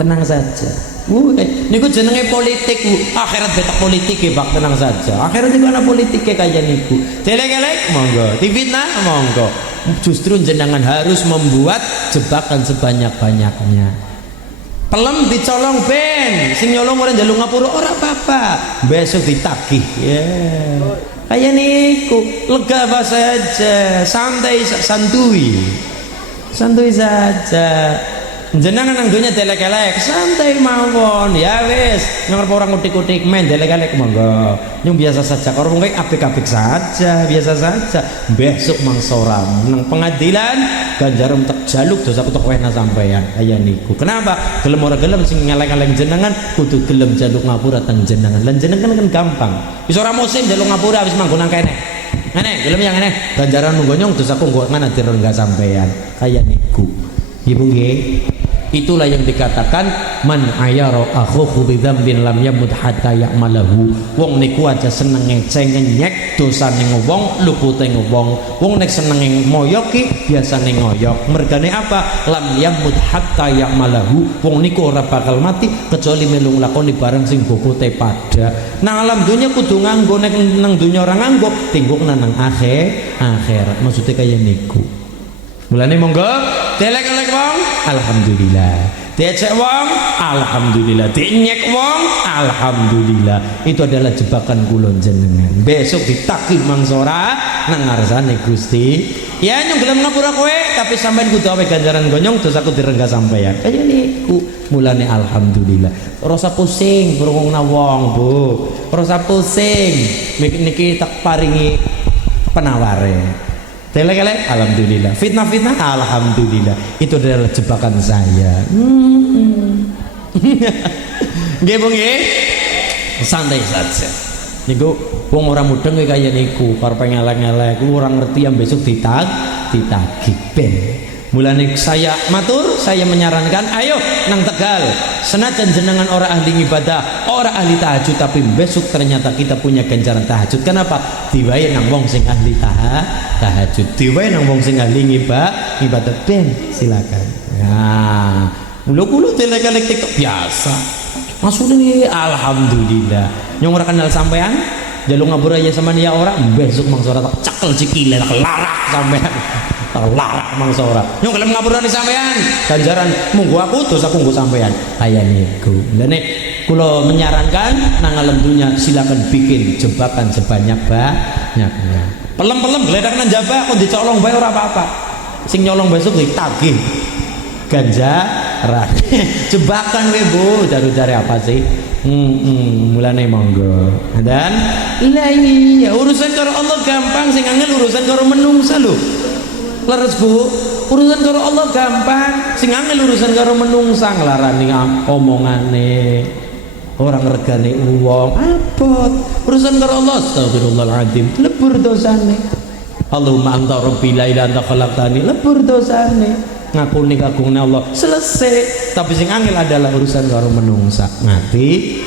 Tenang saja. Niku jenenge politik, akhirat betak politik ya bak, tenang saja. Akhirat niku ana politike kaya niku. Delek-elek monggo, difitnah monggo. Justru jenengan harus membuat jebakan sebanyak-banyaknya. Pelem dicolong ben, sing nyolong ora njaluk ngapura ora apa-apa. Besok ditagih. Ya. Kaya niku, lega saja, santai santuy. Santuy saja. Jenengan nang donya delek-elek santai mawon ya wis nang orang utik-utik main delek-elek monggo yang biasa saja karo wong apik-apik saja biasa saja besok mangsa nang pengadilan ganjaran tak jaluk dosa kutuk wehna sampeyan kaya niku kenapa gelem ora gelem sing ngelek-elek jenengan kudu gelem jaluk ngapura teng jenengan lan jenengan kan gampang wis ora musim jaluk ngapura wis manggon nang kene ngene gelem yang ngene ganjaran monggo nyong dosaku nggo ngana direngga sampeyan kaya niku ibu nggih. Itulah yang dikatakan man ayaro akhuhu bidzambin lam yamut hatta ya'malahu. Wong niku aja seneng ngeceng-nyek dosane wong, lupute wong. Wong nek seneng moyoki biasane ngoyok. Mergane apa? Lam yamut hatta ya'malahu. Wong niku ora bakal mati kecuali melu nglakoni barang sing bobote pada. Nang alam dunya kudu nganggo, nek nang dunya ora nganggo tinggukna nang akhirat. Maksudnya kaya niku. Mulane monggo delek-elek wong alhamdulillah. diajak wong alhamdulillah, dinyek wong alhamdulillah. Itu adalah jebakan kulon jenengan. Besok ditagih mangsora nang ngarsane Gusti. Ya nyong gelem ngapura kowe tapi sampean kudu awe ganjaran gonyong dosaku direnggah sampean. Kaya niku mulane alhamdulillah. Ora usah pusing ngrungokna wong, Bu. Ora usah pusing. Niki tak paringi penaware. Telek-telek alhamdulillah. Fitnah-fitnah alhamdulillah. Itu adalah jebakan saya. Nggih, Bu nggih. Santai saja. Niku wong ora mudeng kaya niku, karep ngelek-ngelek, ora ngerti yang besok ditagih ben. Mulane saya matur, saya menyarankan ayo nang Tegal. Senajan jenengan ora ahli ibadah, ora ahli tahajud, tapi besok ternyata kita punya ganjaran tahajud. Kenapa? Diwae nang wong sing ahli tahajud. Diwae nang wong sing ahli ibadah ben silakan. Nah, mulo-mulo telek-telek TikTok biasa. Maksudnya alhamdulillah. Nyong ora kenal sampean, jaluk ngabur aja sama dia orang, besok mangsora tak cekel cikile tak larak sampean. Larak mangsa ora. Nyong gelem ngapurani sampean. Ganjaran munggo aku dosa aku nggo sampean. Kaya niku. Lah nek kula menyarankan nang alam dunya silakan bikin jebakan sebanyak-banyaknya. Pelem-pelem gledak nang jaba kok dicolong bae ora apa-apa. Sing nyolong besok ditagih ganjaran. Jebakan we Bu, cari apa sih? Mulane monggo. Dan iya urusan karo Allah gampang, sing angel urusan karo menungsa lho. Leres Bu, urusan karo Allah gampang, sing angel urusan karo menungsa nglarani omongane, orang regane wong abot. Urusan karo Allah astagfirullahaladzim, lebur dosane. Allahumma anta rabbi la ilaha anta khalaqtani, lebur dosane. Ngakuni kagungane Allah selesai. Tapi sing angel adalah urusan karo menungsa. Ngati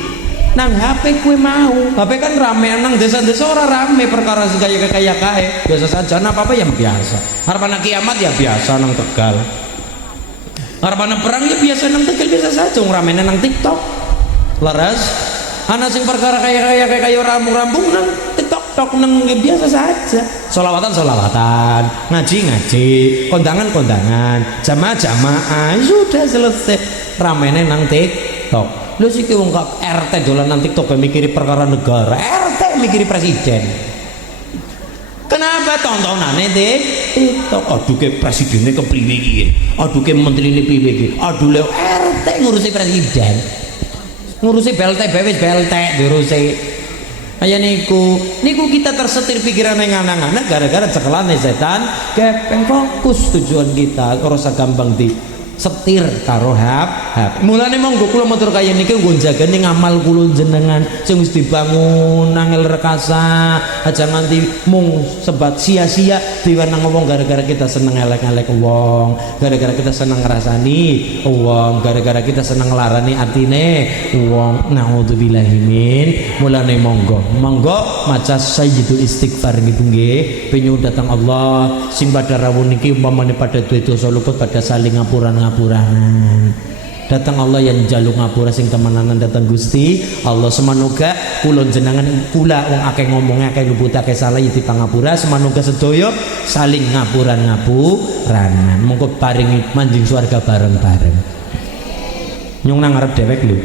nang HP kue mau, HP kan rame nang desa-desa ora rame perkara sing kaya kae. Biasa saja, apa-apa yang biasa. Harapan kiamat ya biasa nang Tegal. Harapan perang ya biasa nang Tegal biasa saja. Rame nang TikTok. Leres. Ana sing perkara kaya rambung-rambung nang TikTok nang biasa saja. Solawatan, ngaji, kondangan, jamaah, sudah selesai. Ramene nang TikTok. Lu sih wong kok RT dolanan TikTok mikiri perkara negara, RT mikiri presiden. Kenapa tontonannya TikTok? Aduh ke presidennya kepriwe iki. Aduh ke menterine piye iki. Aduh le RT ngurusi presiden. Ngurusi BLT wis BLT diurusi. Aya niku kita tersetir pikiran yang anak-anak gara-gara cekelane setan, kepeng fokus tujuan kita, ora usah gampang di setir karo hap. Mulane monggo kula matur kaya niki nggo jagani ngamal kula jenengan sing wis dibangun angel rekasa, aja nganti mung sebat sia-sia diwenang wong gara-gara kita seneng elek-elek wong, gara-gara kita seneng ngrasani wong, gara-gara kita seneng nglarani atine wong. Naudzubillahi min. Mulane monggo maca sayyidul istighfar gitu nggih, penyu datang Allah sing pada rawuh niki umpamane pada duwe dosa luput pada saling ngapuranan. Datang Allah yang jaluk ngapura sing temenanan datang Gusti Allah semanuga kulon jenengan kula wong akeh ngomongnya akeh luput akeh salah yiti pangapura semanuga sedaya saling ngapuranan monggo paringi manjing swarga bareng-bareng. Nyong nang ngarep dhewek lho.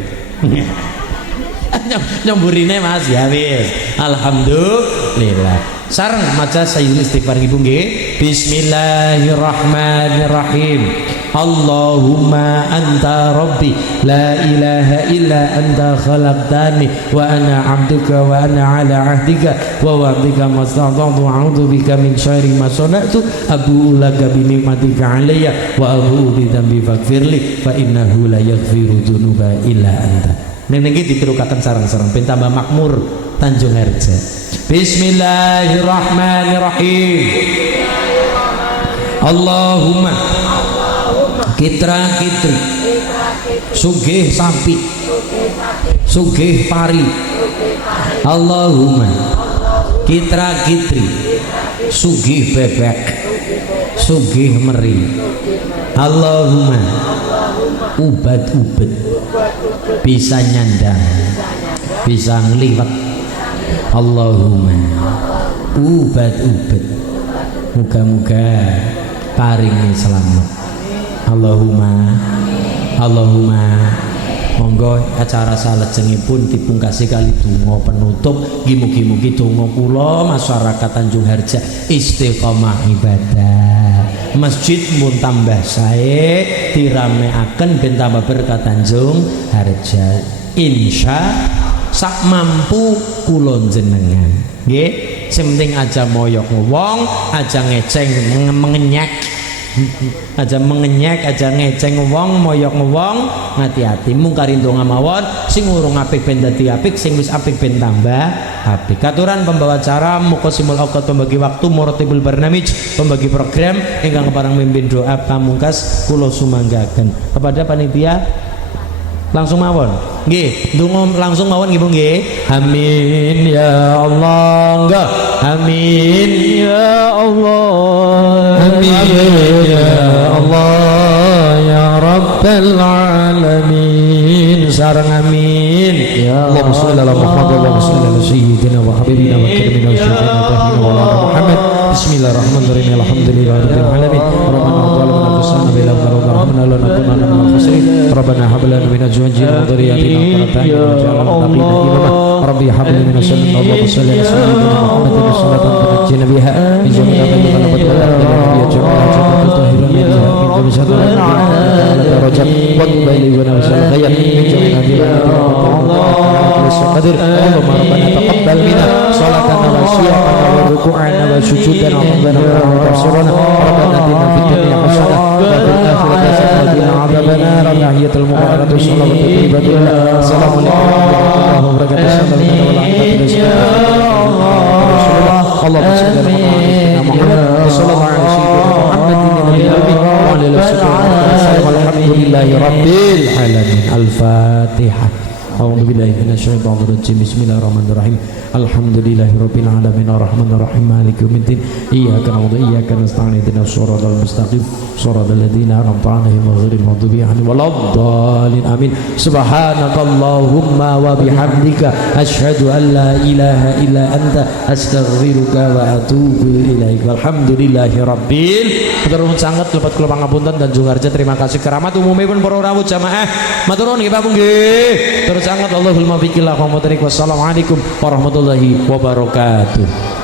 Nyomburine Mas ya wis. Alhamdulillah. Sareng maca sayyidul istighfar ibu nggih. Bismillahirrahmanirrahim. Allahumma anta rabbi la ilaha illa anta khalaqtani wa ana abduka wa ana ala ahdika wa wa'dika mastata'tu a'udzu bika min syarri ma sana'tu abu'u laka bi ni'matika alayya wa abu'u bi dhanbi faghfirli fa innahu la yaghfiru dzunuba illa anta. Niki diterukaken sareng-sareng ben tambah makmur Tanjung Harja. Bismillahirrahmanirrahim. Allahumma kitra kitri sugih sapi sugih pari. Allahumma kitra kitri sugih bebek sugih meri. Allahumma ubat-ubat bisa nyandang bisa ngliwet. Allahumma ubat-ubat muga-muga paringi selamat. Allahumma Allahumma. Monggo acara salajengipun dipungkasi kali donga penutup. Mugi-mugi donga kula masyarakat Tanjung Harja istiqomah ibadah. Masjid mun tambah sae dirameaken ben tambah berkah Tanjung Harja. Insya sak mampu kula jenengan. Nggih, sing penting aja moyok wong, aja ngeceng mengenyek. Aja mengenyek, aja ngeceng wong, moyok wong, hati-hati mungkarin donga mawon, sing urung apik ben dadi apik, sing wis apik ben tambah apik. Katuran pembawa acara Muqasimul Awqat, pembagi waktu, Muratibul Barnamij, pembagi program ingkang kepareng mimpin doa pamungkas kula sumanggaken kepada panitia langsung mawon nggih, donga langsung mawon nggih Bu nggih. Amin ya Allah. Enggak. Amin ya Allah. Amin ya Allah ya Rabbal alamin. Sareng amin ya Allah. Allahumma shalli ala sayyidina wa habibina wa karimina wa syafiina wa Muhammad. Bismillahirrahmanirrahim. Alhamdulillahirabbil alamin. Rabbana wa ta'ala bila rahmana lana kunna minal khasirin. Rabbana hab lana min azwajina wa dhurriyyatina qurrata a'yun waj'alna lil muttaqina imama. Rabbi hab lana min as-salih Allahumma shalli ala sayyidina Muhammadin salatan tunajjina biha min jami'i ma qad qadara ya jami'a tahirun min jami'i syarrin darajat wa baligana wa sallallahu min jami'i qadir. Allahumma rabbana taqabbal minna salatana wa siyamana wa ruku'ana wa sujudana wa rabbana wa tafsirana rabbana atina fid dunya hasanah wa fil akhirati hasanah wa qina adzabannar. Tahiyatul mubarakatuh salawatu tayyibatullah. Assalamualaikum warahmatullahi wabarakatuh. Allahumma shalli ala sayyidina Muhammad sallallahu alaihi wasallam. Alhamdulillahi rabbil alamin. Al-Fatihah. A'udzu billahi minasyaitonir rajim. Bismillahirrahmanirrahim. Alhamdulillahirabbil alamin arrahmanir rahim maliki yaumiddin. Iyyaka na'budu wa iyyaka nasta'in ihdinas siratal mustaqim siratal ladzina an'amta 'alaihim ghairil maghdubi 'alaihim waladdallin. Amin. Subhanakallahumma wa bihamdika asyhadu an la ilaha illa anta astaghfiruka wa atubu ilaik. Alhamdulillahirabbil alamin. Sangat lepat kula pangapunten Tanjung Harja. Terima kasih keramat umumipun para rawuh jamaah. Matur nuwun nggih Pak nggih. Terus sangat Allahul muwaffiq ila aqwamit thoriq. Wassalamualaikum warahmatullahi wabarakatuh.